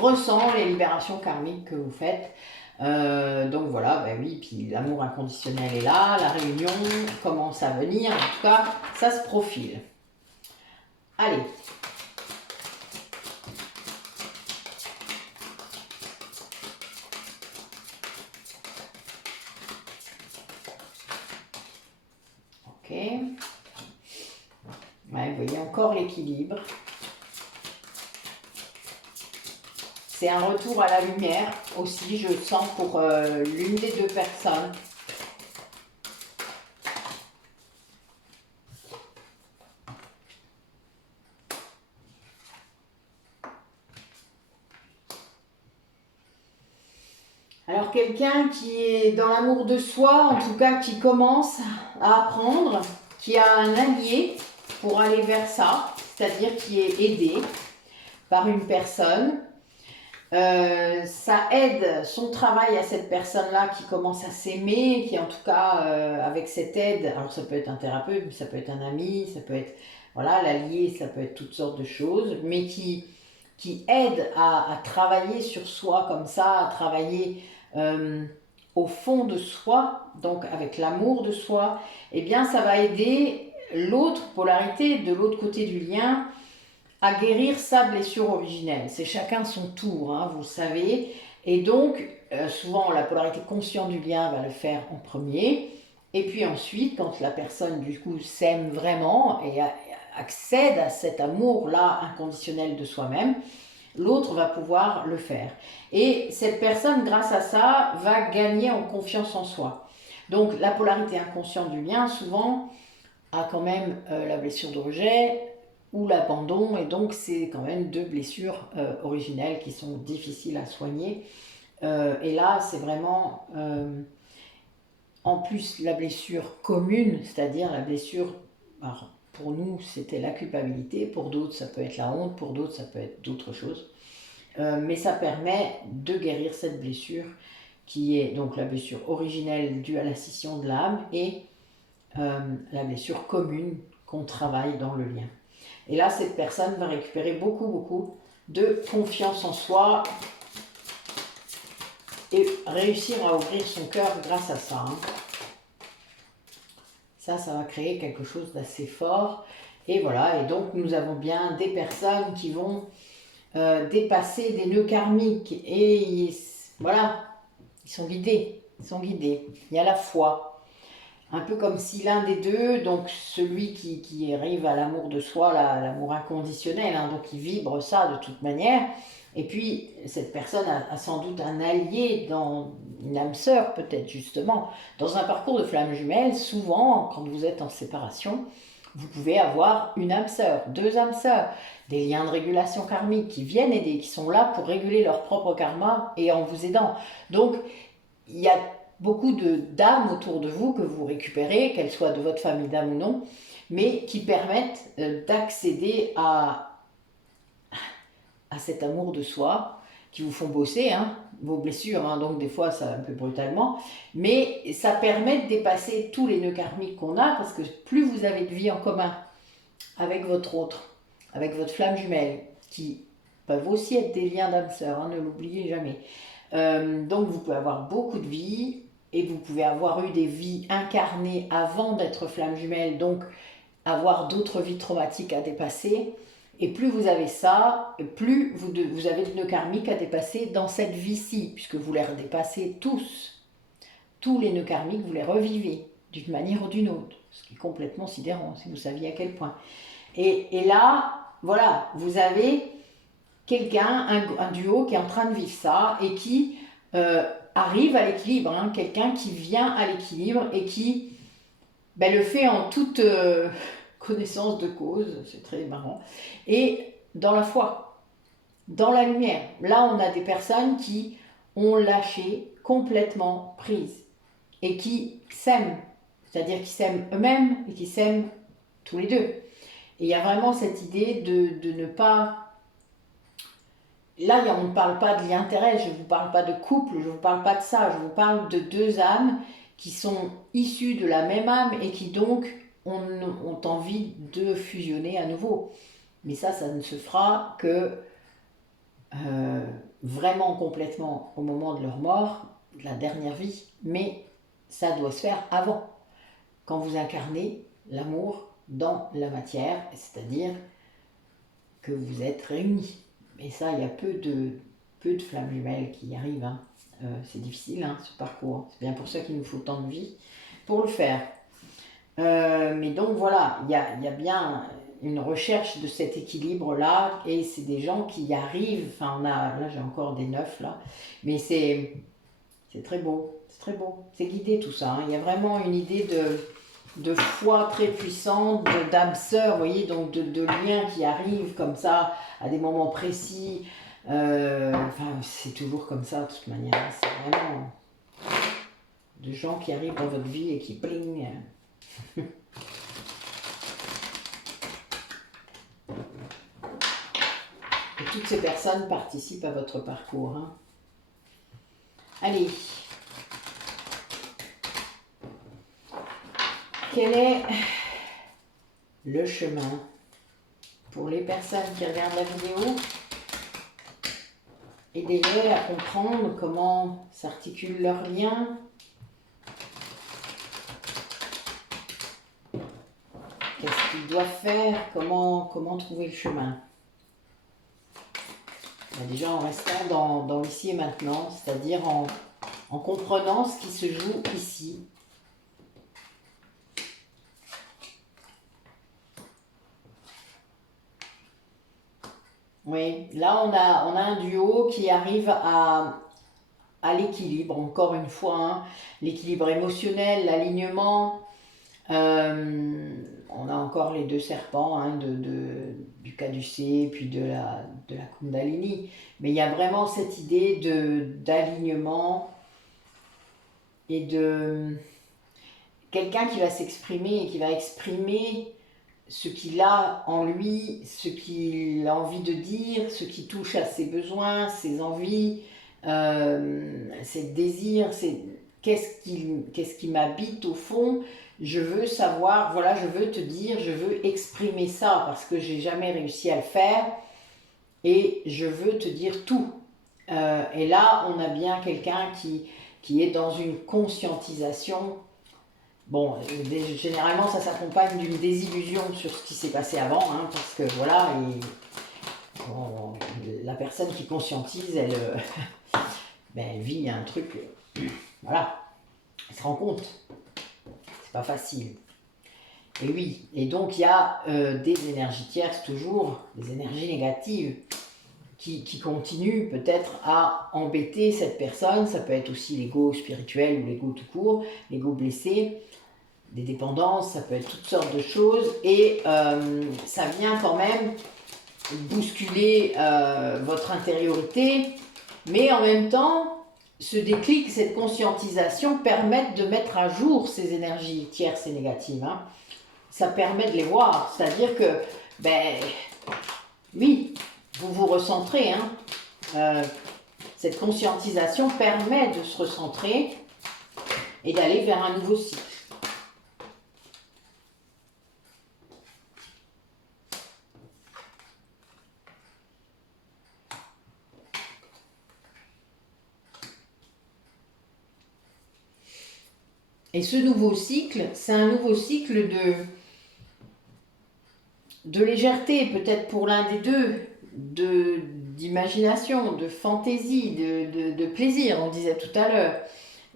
ressent les libérations karmiques que vous faites. Donc voilà, ben oui, puis l'amour inconditionnel est là, la réunion commence à venir, en tout cas, ça se profile. Allez. Ok. Ouais, vous voyez encore l'équilibre. C'est un retour à la lumière aussi, je sens, pour l'une des deux personnes. Alors quelqu'un qui est dans l'amour de soi, en tout cas qui commence à apprendre, qui a un allié pour aller vers ça, c'est-à-dire qui est aidé par une personne. Ça aide son travail à cette personne-là qui commence à s'aimer, qui en tout cas avec cette aide, alors ça peut être un thérapeute, mais ça peut être un ami, ça peut être voilà l'allié, ça peut être toutes sortes de choses, mais qui aide à travailler sur soi comme ça, à travailler au fond de soi, donc avec l'amour de soi, eh bien ça va aider l'autre polarité de l'autre côté du lien à guérir sa blessure originelle. C'est chacun son tour, hein, vous le savez. Et donc, souvent, la polarité consciente du lien va le faire en premier. Et puis ensuite, quand la personne, du coup, s'aime vraiment et accède à cet amour-là inconditionnel de soi-même, l'autre va pouvoir le faire. Et cette personne, grâce à ça, va gagner en confiance en soi. Donc, la polarité inconsciente du lien, souvent, a quand même la blessure de rejet, ou l'abandon, et donc c'est quand même deux blessures originelles qui sont difficiles à soigner. Et là, c'est vraiment, en plus, la blessure commune, c'est-à-dire la blessure, alors, pour nous, c'était la culpabilité, pour d'autres, ça peut être la honte, pour d'autres, ça peut être d'autres choses. Mais ça permet de guérir cette blessure, qui est donc la blessure originelle due à la scission de l'âme, et la blessure commune qu'on travaille dans le lien. Et là, cette personne va récupérer beaucoup de confiance en soi et réussir à ouvrir son cœur grâce à ça. Hein. Ça va créer quelque chose d'assez fort. Et voilà, et donc nous avons bien des personnes qui vont dépasser des nœuds karmiques. Et Voilà, ils sont guidés, ils sont guidés. Il y a la foi. Un peu comme si l'un des deux, donc celui qui arrive à l'amour de soi, l'amour inconditionnel, hein, donc il vibre ça de toute manière, et puis cette personne a sans doute un allié dans une âme sœur peut-être justement. Dans un parcours de flamme jumelle, souvent quand vous êtes en séparation, vous pouvez avoir une âme sœur, deux âmes sœurs, des liens de régulation karmique qui viennent aider, qui sont là pour réguler leur propre karma et en vous aidant. Donc il y a beaucoup d'âmes autour de vous que vous récupérez, qu'elles soient de votre famille d'âmes ou non, mais qui permettent d'accéder à cet amour de soi, qui vous font bosser, hein, vos blessures, hein, donc des fois ça un peu brutalement, mais ça permet de dépasser tous les nœuds karmiques qu'on a, parce que plus vous avez de vie en commun avec votre autre, avec votre flamme jumelle, qui peuvent aussi être des liens d'âme sœur, hein, ne l'oubliez jamais. Donc vous pouvez avoir beaucoup de vie, et vous pouvez avoir eu des vies incarnées avant d'être flamme jumelle, donc avoir d'autres vies traumatiques à dépasser. Et plus vous avez ça, plus vous avez de nœuds karmiques à dépasser dans cette vie-ci, puisque vous les redépassez tous. Tous les nœuds karmiques, vous les revivez d'une manière ou d'une autre, ce qui est complètement sidérant, si vous saviez à quel point. Et là, voilà, vous avez quelqu'un, un duo qui est en train de vivre ça et qui arrive à l'équilibre, hein, quelqu'un qui vient à l'équilibre et qui le fait en toute connaissance de cause, c'est très marrant, et dans la foi, dans la lumière. Là, on a des personnes qui ont lâché complètement prise et qui s'aiment, c'est-à-dire qui s'aiment eux-mêmes et qui s'aiment tous les deux. Et il y a vraiment cette idée de ne pas... Là, on ne parle pas de lien terrestre, je ne vous parle pas de couple, je ne vous parle pas de ça, je vous parle de deux âmes qui sont issues de la même âme et qui donc ont envie de fusionner à nouveau. Mais ça ne se fera que vraiment complètement au moment de leur mort, de la dernière vie, mais ça doit se faire avant, quand vous incarnez l'amour dans la matière, c'est-à-dire que vous êtes réunis. Et ça, il y a peu de flammes jumelles qui y arrivent. Hein. C'est difficile, hein, ce parcours. C'est bien pour ça qu'il nous faut tant de vie pour le faire. Mais donc voilà, il y a bien une recherche de cet équilibre-là, et c'est des gens qui y arrivent. Enfin, là, j'ai encore des neufs, là. Mais c'est très beau, c'est très beau. C'est guidé, tout ça. Hein. Il y a vraiment une idée de foi très puissante, d'âme sœur, vous voyez, donc de liens qui arrivent comme ça à des moments précis. Enfin, c'est toujours comme ça de toute manière. C'est vraiment de gens qui arrivent dans votre vie et qui bling. Et toutes ces personnes participent à votre parcours. Hein. Allez. Quel est le chemin pour les personnes qui regardent la vidéo? Aidez-les à comprendre comment s'articulent leurs liens. Qu'est-ce qu'ils doivent faire? Comment trouver le chemin? Déjà en restant dans l'ici et maintenant, c'est-à-dire en comprenant ce qui se joue ici. Oui, là on a un duo qui arrive à l'équilibre, encore une fois, hein, l'équilibre émotionnel, l'alignement. On a encore les deux serpents, hein, du caducée puis de la Kundalini. Mais il y a vraiment cette idée d'alignement et de quelqu'un qui va s'exprimer et qui va exprimer ce qu'il a en lui, ce qu'il a envie de dire, ce qui touche à ses besoins, ses envies, ses désirs, qu'est-ce qui m'habite au fond. Je veux savoir, voilà, je veux te dire, je veux exprimer ça parce que j'ai jamais réussi à le faire et je veux te dire tout. Et là, on a bien quelqu'un qui est dans une conscientisation. Bon, généralement, ça s'accompagne d'une désillusion sur ce qui s'est passé avant, hein, parce que voilà, la personne qui conscientise, ben, elle vit un truc, voilà, elle se rend compte, c'est pas facile. Et oui, et donc il y a des énergies tierces toujours, des énergies négatives, qui continuent peut-être à embêter cette personne. Ça peut être aussi l'ego spirituel ou l'ego tout court, l'ego blessé, des dépendances, ça peut être toutes sortes de choses. Et ça vient quand même bousculer votre intériorité, mais en même temps, ce déclic, cette conscientisation permettent de mettre à jour ces énergies tierces et négatives. Hein. Ça permet de les voir, c'est-à-dire que, ben, oui, vous vous recentrez. Hein. Cette conscientisation permet de se recentrer et d'aller vers un nouveau cycle. Et ce nouveau cycle, c'est un nouveau cycle de légèreté, peut-être pour l'un des deux, d'imagination, de fantaisie, de plaisir, on disait tout à l'heure.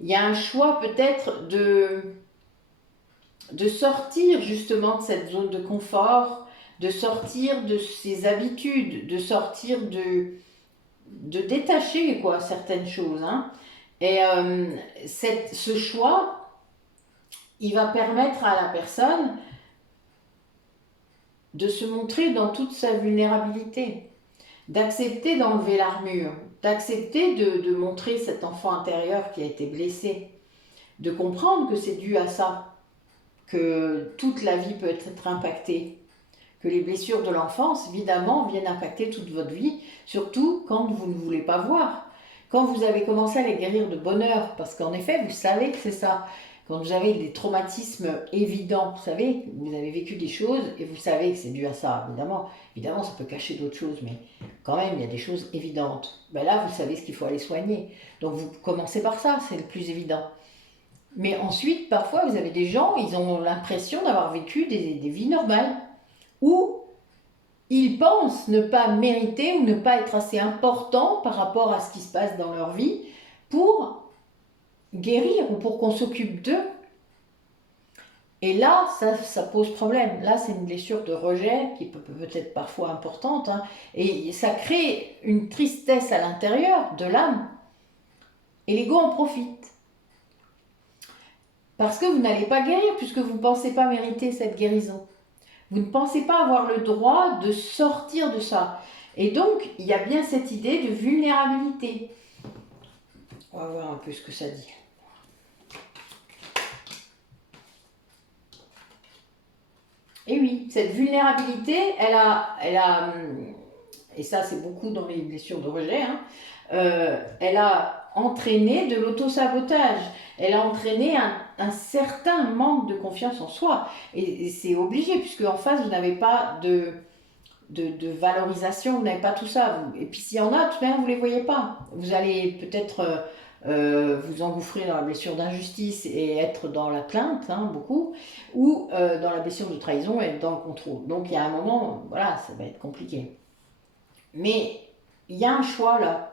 Il y a un choix peut-être de sortir justement de cette zone de confort, de sortir de ses habitudes, de sortir de détacher quoi, certaines choses. Hein. Et ce choix, il va permettre à la personne de se montrer dans toute sa vulnérabilité, d'accepter d'enlever l'armure, d'accepter de montrer cet enfant intérieur qui a été blessé, de comprendre que c'est dû à ça, que toute la vie peut être impactée, que les blessures de l'enfance, évidemment, viennent impacter toute votre vie, surtout quand vous ne voulez pas voir. Quand vous avez commencé à les guérir de bonheur, parce qu'en effet, vous savez que c'est ça. Quand vous avez des traumatismes évidents, vous savez, vous avez vécu des choses et vous savez que c'est dû à ça, évidemment. Évidemment, ça peut cacher d'autres choses, mais quand même, il y a des choses évidentes. Ben là, vous savez ce qu'il faut aller soigner. Donc, vous commencez par ça, c'est le plus évident. Mais ensuite, parfois, vous avez des gens, ils ont l'impression d'avoir vécu des vies normales, où ils pensent ne pas mériter ou ne pas être assez importants par rapport à ce qui se passe dans leur vie pour guérir ou pour qu'on s'occupe d'eux. Et là, ça pose problème. Là, c'est une blessure de rejet qui peut être parfois importante. Hein, et ça crée une tristesse à l'intérieur de l'âme. Et l'ego en profite. Parce que vous n'allez pas guérir puisque vous ne pensez pas mériter cette guérison. Vous ne pensez pas avoir le droit de sortir de ça. Et donc, il y a bien cette idée de vulnérabilité. On va voir un peu ce que ça dit. Et oui, cette vulnérabilité, elle a et ça c'est beaucoup dans les blessures de rejet, hein, elle a entraîné de l'autosabotage, elle a entraîné un certain manque de confiance en soi. Et c'est obligé, puisque en face, vous n'avez pas de valorisation, vous n'avez pas tout ça. Et puis s'il y en a, tout de même, vous ne les voyez pas. Vous allez peut-être vous engouffrer dans la blessure d'injustice et être dans la plainte, hein, beaucoup, ou dans la blessure de trahison et être dans le contrôle. Donc il y a un moment, voilà, ça va être compliqué. Mais il y a un choix là.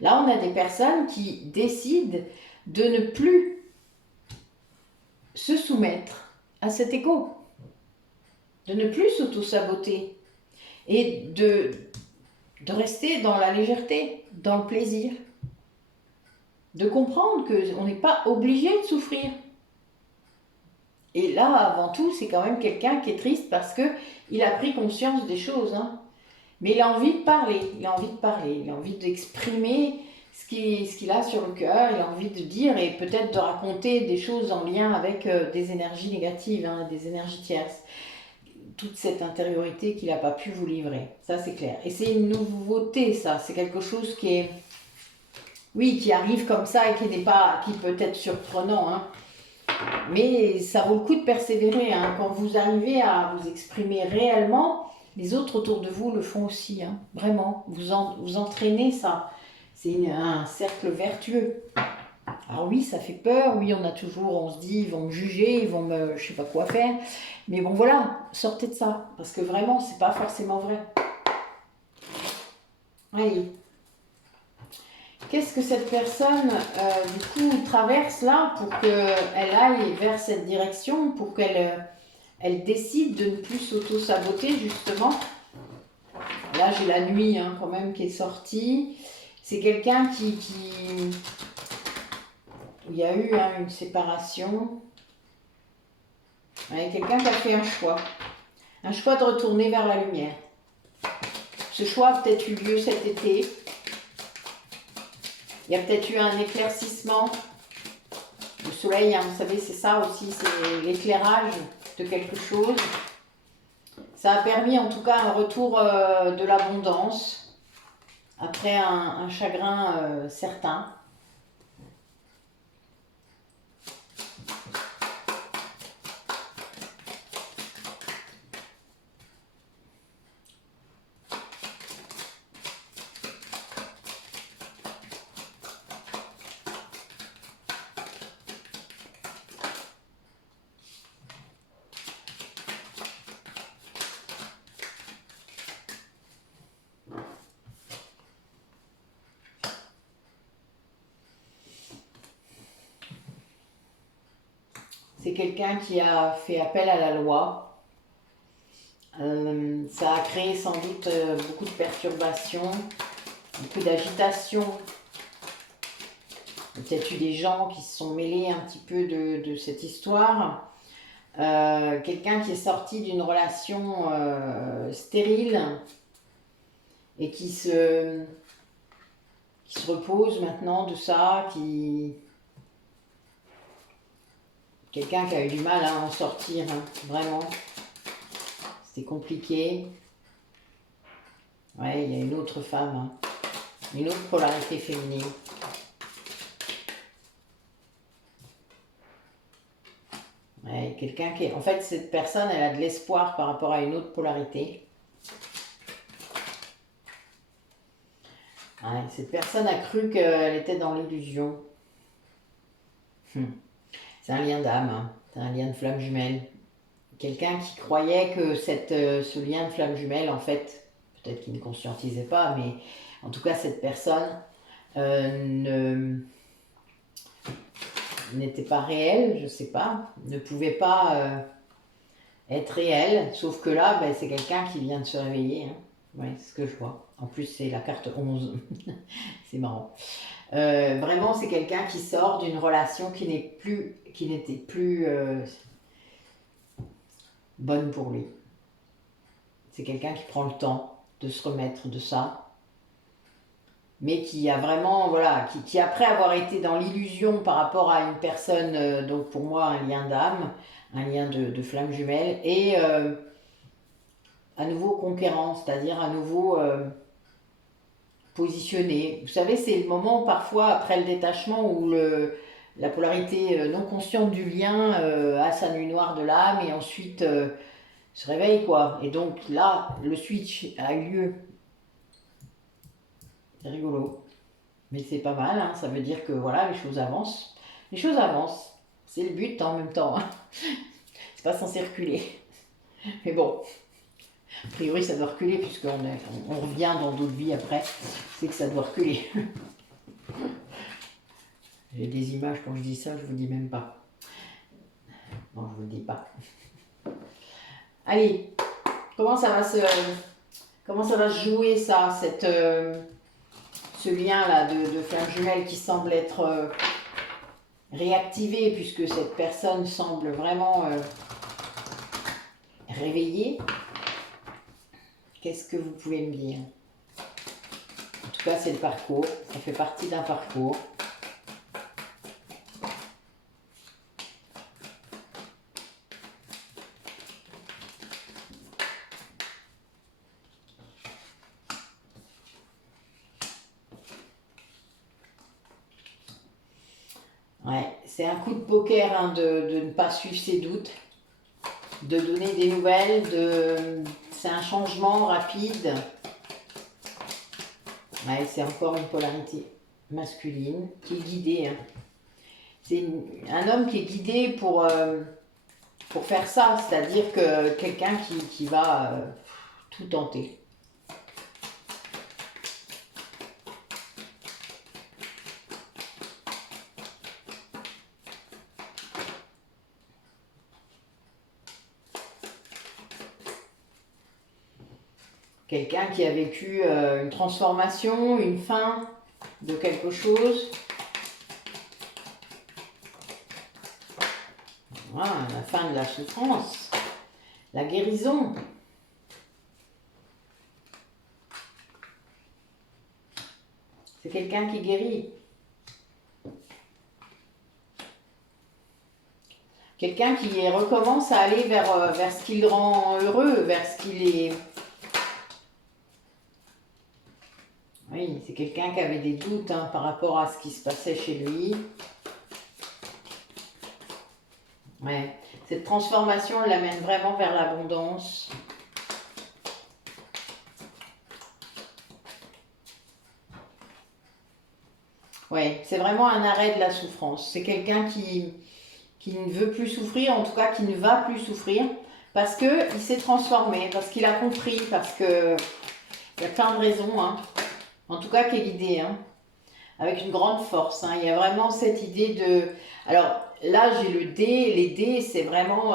Là, on a des personnes qui décident de ne plus se soumettre à cet ego, de ne plus s'auto-saboter et de rester dans la légèreté, dans le plaisir, de comprendre qu'on n'est pas obligé de souffrir. Et là, avant tout, c'est quand même quelqu'un qui est triste parce qu'il a pris conscience des choses. Hein. Mais il a envie de parler, il a envie d'exprimer ce qu'il a sur le cœur, il a envie de dire et peut-être de raconter des choses en lien avec des énergies négatives, hein, des énergies tierces. Toute cette intériorité qu'il n'a pas pu vous livrer, ça c'est clair. Et c'est une nouveauté, ça, c'est quelque chose qui est, oui, qui arrive comme ça et qui peut être surprenant, hein. Mais ça vaut le coup de persévérer, hein. Quand vous arrivez à vous exprimer réellement, les autres autour de vous le font aussi, hein. Vraiment, vous entraînez ça. C'est un cercle vertueux. Alors oui, ça fait peur, oui, on se dit, ils vont me juger, je sais pas quoi faire. Mais bon, voilà, sortez de ça, parce que vraiment, c'est pas forcément vrai. Allez. Qu'est-ce que cette personne, du coup, traverse là pour qu'elle aille vers cette direction, pour qu'elle elle décide de ne plus s'auto-saboter, justement. Là, j'ai la nuit hein, quand même qui est sortie. C'est quelqu'un qui... Il y a eu hein, une séparation. Ouais, quelqu'un qui a fait un choix. Un choix de retourner vers la lumière. Ce choix a peut-être eu lieu cet été. Il y a peut-être eu un éclaircissement. Le soleil, hein, vous savez, c'est ça aussi, c'est l'éclairage de quelque chose. Ça a permis en tout cas un retour de l'abondance après un chagrin certain. C'est quelqu'un qui a fait appel à la loi. Ça a créé sans doute beaucoup de perturbations, beaucoup d'agitation. Il y a peut-être eu des gens qui se sont mêlés un petit peu de cette histoire. Quelqu'un qui est sorti d'une relation stérile et qui se repose maintenant de ça, quelqu'un qui a eu du mal à en sortir, hein, vraiment. C'était compliqué. Ouais, il y a une autre femme, hein, une autre polarité féminine. Ouais, quelqu'un qui est... En fait, cette personne, elle a de l'espoir par rapport à une autre polarité. Ouais, cette personne a cru qu'elle était dans l'illusion. C'est un lien d'âme, hein. C'est un lien de flamme jumelle. Quelqu'un qui croyait que ce lien de flamme jumelle, en fait, peut-être qu'il ne conscientisait pas, mais en tout cas, cette personne n'était pas réelle, je sais pas, ne pouvait pas être réelle, sauf que là, ben, c'est quelqu'un qui vient de se réveiller. Hein. Ouais, c'est ce que je vois. En plus, c'est la carte 11. C'est marrant. Vraiment, c'est quelqu'un qui sort d'une relation qui n'était plus bonne pour lui. C'est quelqu'un qui prend le temps de se remettre de ça, mais qui a vraiment, voilà, qui après avoir été dans l'illusion par rapport à une personne, donc pour moi un lien d'âme, un lien de flamme jumelle, et à nouveau conquérant, c'est-à-dire à nouveau positionné. Vous savez, c'est le moment parfois après le détachement où la polarité non consciente du lien a sa nuit noire de l'âme et ensuite se réveille quoi. Et donc là, le switch a eu lieu. C'est rigolo. Mais c'est pas mal, hein. Ça veut dire que voilà, les choses avancent. Les choses avancent. C'est le but en même temps. Hein. C'est pas censé reculer. Mais bon, a priori ça doit reculer puisqu'on revient dans d'autres vies après. C'est que ça doit reculer. J'ai des images quand je dis ça, je vous dis même pas. Non, je vous le dis pas. Allez, comment ça va se jouer ça, ce lien là de flamme jumelle qui semble être réactivé puisque cette personne semble vraiment réveillée. Qu'est-ce que vous pouvez me dire? En tout cas, c'est le parcours. Ça fait partie d'un parcours. Ouais, c'est un coup de poker hein, de ne pas suivre ses doutes, de donner des nouvelles, c'est un changement rapide. Ouais, c'est encore une polarité masculine qui est guidée. Hein. C'est un homme qui est guidé pour faire ça, c'est-à-dire que quelqu'un qui va tout tenter. Quelqu'un qui a vécu une transformation, une fin de quelque chose. Voilà, la fin de la souffrance, la guérison. C'est quelqu'un qui guérit. Quelqu'un qui recommence à aller vers ce qui le rend heureux, vers ce qu'il est... Oui, c'est quelqu'un qui avait des doutes hein, par rapport à ce qui se passait chez lui. Ouais. Cette transformation l'amène vraiment vers l'abondance. Ouais, c'est vraiment un arrêt de la souffrance. C'est quelqu'un qui ne veut plus souffrir, en tout cas qui ne va plus souffrir, parce qu'il s'est transformé, parce qu'il a compris, parce que il y a plein de raisons, hein. En tout cas qui est guidé, hein, avec une grande force. Hein. Il y a vraiment cette idée de... Alors là, j'ai le dé, les dés, c'est vraiment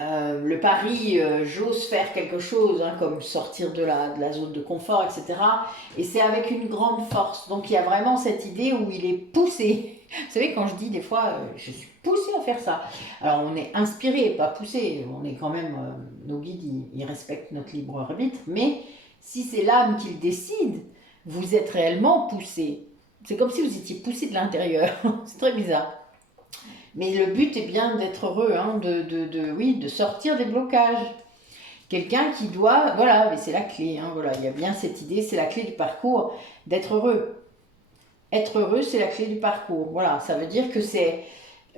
le pari, j'ose faire quelque chose, hein, comme sortir de la zone de confort, etc. Et c'est avec une grande force. Donc il y a vraiment cette idée où il est poussé. Vous savez, quand je dis des fois, je suis poussé à faire ça. Alors on est inspiré, pas poussé. On est quand même, nos guides, ils respectent notre libre arbitre. Mais si c'est l'âme qui le décide, vous êtes réellement poussé. C'est comme si vous étiez poussé de l'intérieur. C'est très bizarre. Mais le but est bien d'être heureux, hein, oui, de sortir des blocages. Quelqu'un qui doit, voilà, mais c'est la clé, hein, voilà, il y a bien cette idée, c'est la clé du parcours, d'être heureux. Être heureux, c'est la clé du parcours. Voilà, ça veut dire que c'est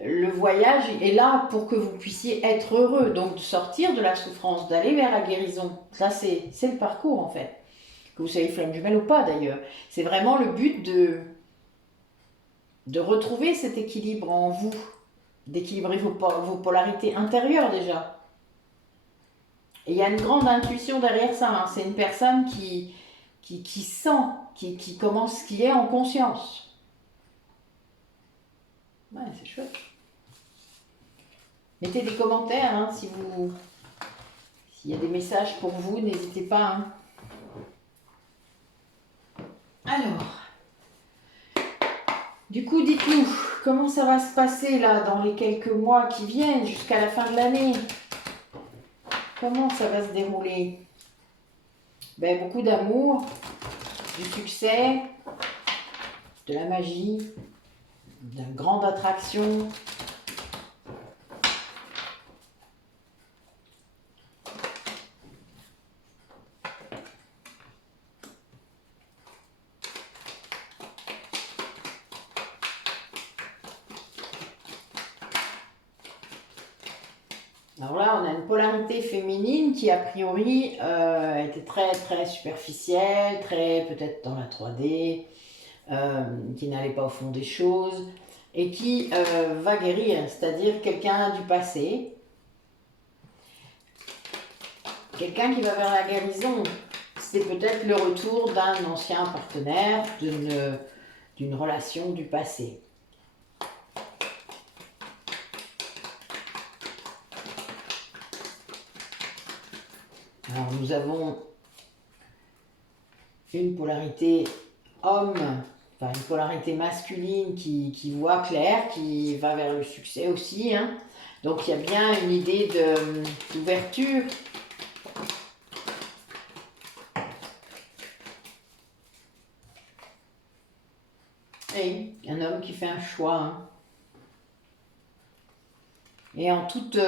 le voyage est là pour que vous puissiez être heureux, donc de sortir de la souffrance, d'aller vers la guérison. Ça, c'est le parcours en fait. Que vous soyez flamme jumelle ou pas d'ailleurs. C'est vraiment le but de retrouver cet équilibre en vous, d'équilibrer vos polarités intérieures déjà. Et il y a une grande intuition derrière ça. Hein. C'est une personne qui sent, qui commence, qui est en conscience. Ouais, c'est chouette. Mettez des commentaires hein, s'il y a des messages pour vous, n'hésitez pas. Hein. Alors, du coup, dites-nous, comment ça va se passer là dans les quelques mois qui viennent jusqu'à la fin de l'année? Comment ça va se dérouler? Ben, beaucoup d'amour, du succès, de la magie, d'une grande attraction. Alors là, on a une polarité féminine qui, a priori, était très, très superficielle, très peut-être dans la 3D, qui n'allait pas au fond des choses, et qui va guérir, c'est-à-dire quelqu'un du passé, quelqu'un qui va vers la guérison. C'est peut-être le retour d'un ancien partenaire, d'une relation du passé. Alors nous avons une polarité homme, enfin une polarité masculine qui voit clair, qui va vers le succès aussi. Hein. Donc il y a bien une idée d'ouverture. Et un homme qui fait un choix. Hein. Et en toute,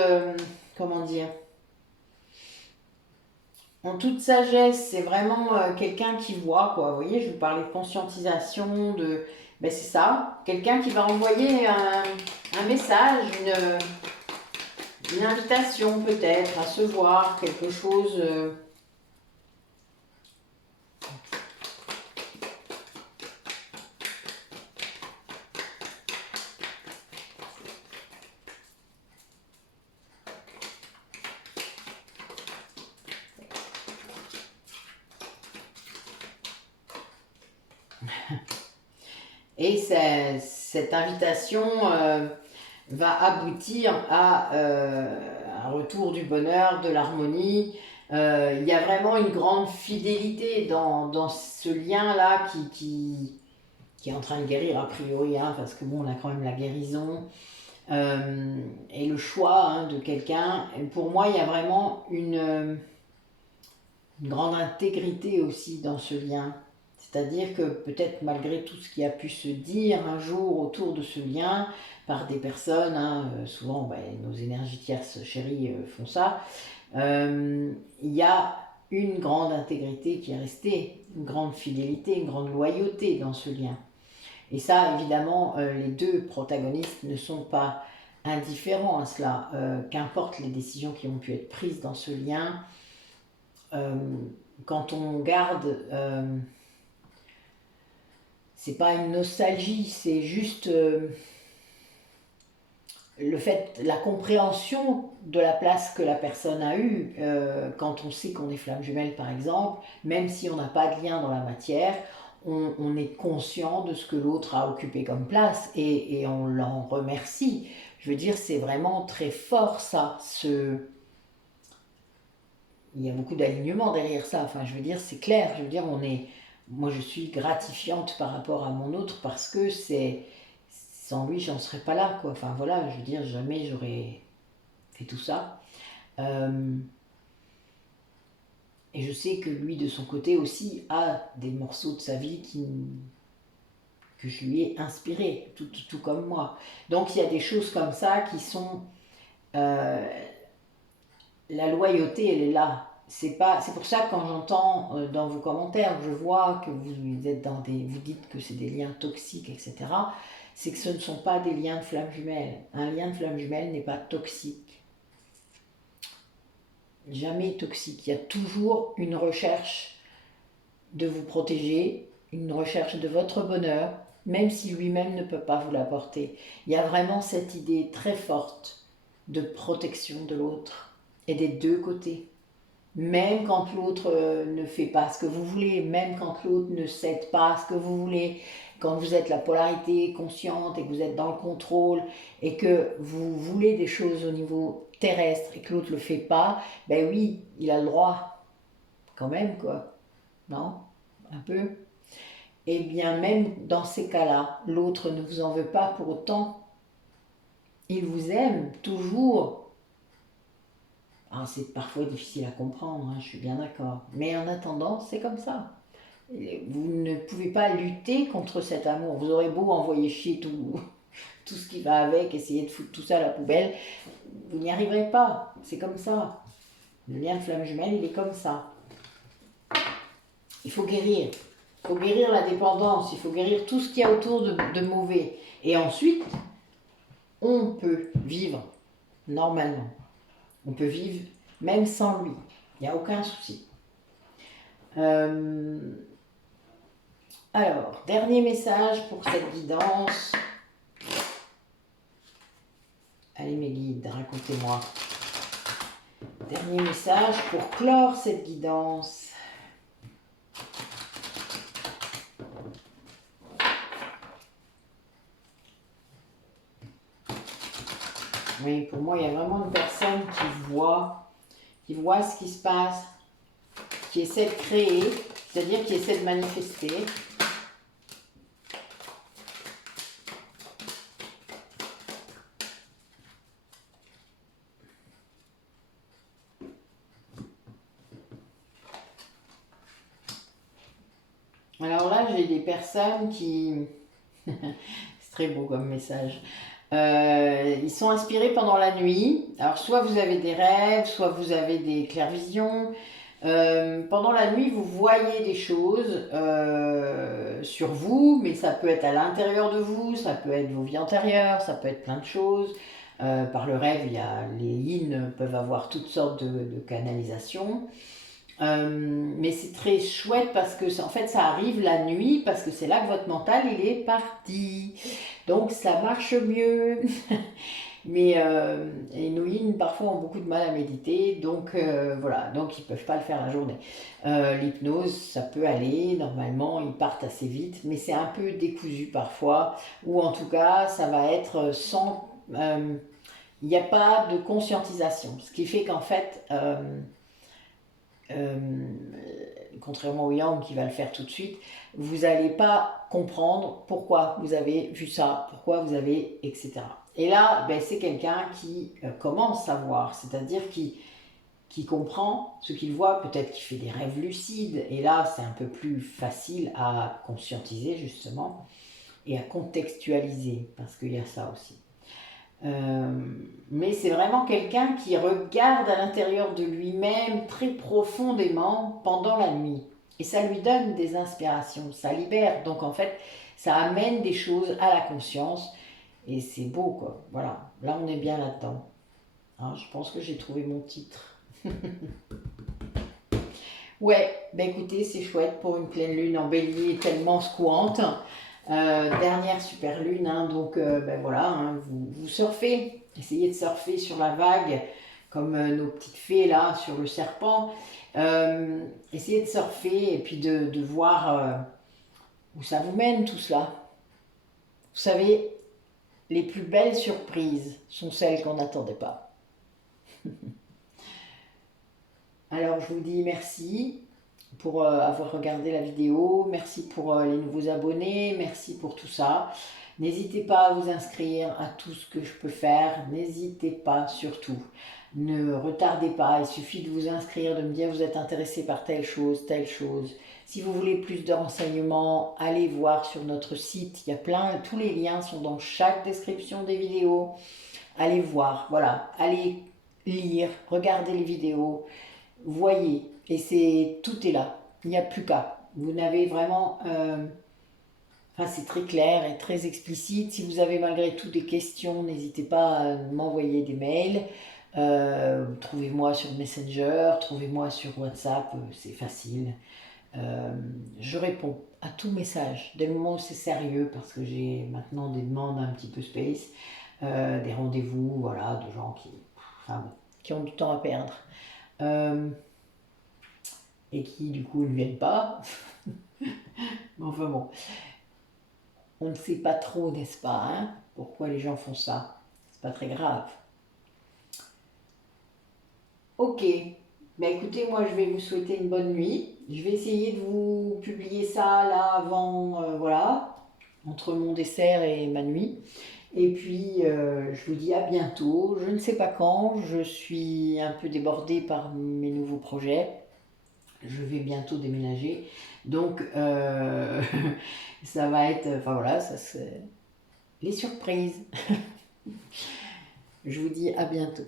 comment dire, en toute sagesse, c'est vraiment quelqu'un qui voit, quoi. Vous voyez, je vous parlais de conscientisation, ben c'est ça. Quelqu'un qui va envoyer un message, une invitation peut-être à se voir, quelque chose... Et cette invitation va aboutir à un retour du bonheur, de l'harmonie, Il y a vraiment une grande fidélité dans ce lien-là qui est en train de guérir a priori, hein, parce que bon, on a quand même la guérison et le choix hein, de quelqu'un. Et pour moi, il y a vraiment une grande intégrité aussi dans ce lien. C'est-à-dire que peut-être malgré tout ce qui a pu se dire un jour autour de ce lien par des personnes, hein, souvent ben, nos énergies tierces chéries font ça, il y a une grande intégrité qui est restée, une grande fidélité, une grande loyauté dans ce lien. Et ça, évidemment, les deux protagonistes ne sont pas indifférents à cela. Qu'importe les décisions qui ont pu être prises dans ce lien, quand on garde, c'est pas une nostalgie, c'est juste le fait, la compréhension de la place que la personne a eue, quand on sait qu'on est flamme jumelle par exemple, même si on n'a pas de lien dans la matière, on est conscient de ce que l'autre a occupé comme place et on l'en remercie. Je veux dire, c'est vraiment très fort ça, il y a beaucoup d'alignement derrière ça, enfin je veux dire, c'est clair, je veux dire, moi je suis gratifiante par rapport à mon autre parce que sans lui j'en serais pas là, quoi, enfin voilà, je veux dire, jamais j'aurais fait tout ça. Euh, et je sais que lui, de son côté aussi, a des morceaux de sa vie que je lui ai inspirés, tout comme moi. Donc il y a des choses comme ça qui sont... euh, la loyauté, elle est là. C'est pour ça que quand j'entends dans vos commentaires, je vois que vous dites que c'est des liens toxiques, etc. C'est que ce ne sont pas des liens de flamme jumelle. Un lien de flamme jumelle n'est pas toxique. Jamais toxique. Il y a toujours une recherche de vous protéger, une recherche de votre bonheur, même si lui-même ne peut pas vous l'apporter. Il y a vraiment cette idée très forte de protection de l'autre et des deux côtés. Même quand l'autre ne fait pas ce que vous voulez, même quand l'autre ne cède pas ce que vous voulez, quand vous êtes la polarité consciente et que vous êtes dans le contrôle et que vous voulez des choses au niveau terrestre et que l'autre ne le fait pas, ben oui, il a le droit, quand même, quoi. Non? Un peu? Eh bien, même dans ces cas-là, l'autre ne vous en veut pas pour autant. Il vous aime toujours. Alors, c'est parfois difficile à comprendre, hein, je suis bien d'accord. Mais en attendant, c'est comme ça. Vous ne pouvez pas lutter contre cet amour. Vous aurez beau envoyer chier tout ce qui va avec, essayer de foutre tout ça à la poubelle, vous n'y arriverez pas. C'est comme ça. Le lien de flamme jumelle, il est comme ça. Il faut guérir. Il faut guérir la dépendance, il faut guérir tout ce qu'il y a autour de mauvais. Et ensuite, on peut vivre normalement. On peut vivre même sans lui. Il n'y a aucun souci. Alors, dernier message pour cette guidance. Allez mes guides, racontez-moi. Dernier message pour clore cette guidance. Oui, pour moi, il y a vraiment une personne qui voit ce qui se passe, qui essaie de créer, c'est-à-dire qui essaie de manifester. Alors là, j'ai des personnes qui... C'est très beau comme message. Ils sont inspirés pendant la nuit. Alors soit vous avez des rêves, soit vous avez des clairvisions. Pendant la nuit, vous voyez des choses sur vous, mais ça peut être à l'intérieur de vous, ça peut être vos vies antérieures, ça peut être plein de choses. Par le rêve, les yin peuvent avoir toutes sortes de canalisations. Mais c'est très chouette parce que en fait ça arrive la nuit parce que c'est là que votre mental il est parti, donc ça marche mieux. Mais les nouïnes parfois ont beaucoup de mal à méditer, donc voilà, donc ils peuvent pas le faire la journée. L'hypnose ça peut aller, normalement ils partent assez vite, mais c'est un peu décousu parfois, ou en tout cas ça va être sans, il n'y a pas de conscientisation, ce qui fait qu'en fait contrairement au yang qui va le faire tout de suite, vous n'allez pas comprendre pourquoi vous avez vu ça, pourquoi vous avez, etc. Et là, ben, c'est quelqu'un qui commence à voir, c'est-à-dire qui comprend ce qu'il voit, peut-être qu'il fait des rêves lucides, et là, c'est un peu plus facile à conscientiser, justement, et à contextualiser, parce qu'il y a ça aussi. Mais c'est vraiment quelqu'un qui regarde à l'intérieur de lui-même très profondément pendant la nuit. Et ça lui donne des inspirations, ça libère. Donc en fait, ça amène des choses à la conscience. Et c'est beau, quoi. Voilà, là on est bien là-dedans. Hein, je pense que j'ai trouvé mon titre. Ouais, ben écoutez, c'est chouette pour une pleine lune en bélier tellement secouante. Dernière super lune, hein, donc ben voilà, hein, vous surfez, essayez de surfer sur la vague, comme nos petites fées là, sur le serpent. Essayez de surfer et puis de voir où ça vous mène tout cela. Vous savez, les plus belles surprises sont celles qu'on n'attendait pas. Alors je vous dis merci pour avoir regardé la vidéo, merci pour les nouveaux abonnés, merci pour tout ça. N'hésitez pas à vous inscrire à tout ce que je peux faire, n'hésitez pas surtout. Ne retardez pas, il suffit de vous inscrire, de me dire vous êtes intéressé par telle chose, telle chose. Si vous voulez plus de renseignements, allez voir sur notre site, il y a plein, tous les liens sont dans chaque description des vidéos. Allez voir, voilà, allez lire, regardez les vidéos, voyez, et c'est tout est là, il n'y a plus qu'à. Vous n'avez vraiment, enfin c'est très clair et très explicite. Si vous avez malgré tout des questions, n'hésitez pas à m'envoyer des mails. Trouvez-moi sur Messenger, trouvez-moi sur WhatsApp, c'est facile. Je réponds à tout message, dès le moment où c'est sérieux, parce que j'ai maintenant des demandes un petit peu space, des rendez-vous, voilà, de gens qui, enfin, bon, qui ont du temps à perdre. Et qui du coup ne viennent pas. Mais enfin bon, on ne sait pas trop, n'est-ce pas, hein, pourquoi les gens font ça. C'est pas très grave. Ok, ben écoutez, moi je vais vous souhaiter une bonne nuit. Je vais essayer de vous publier ça là avant, voilà, entre mon dessert et ma nuit. Et puis je vous dis à bientôt. Je ne sais pas quand, je suis un peu débordée par mes nouveaux projets. Je vais bientôt déménager. Donc, ça va être, enfin voilà, ça c'est les surprises. Je vous dis à bientôt.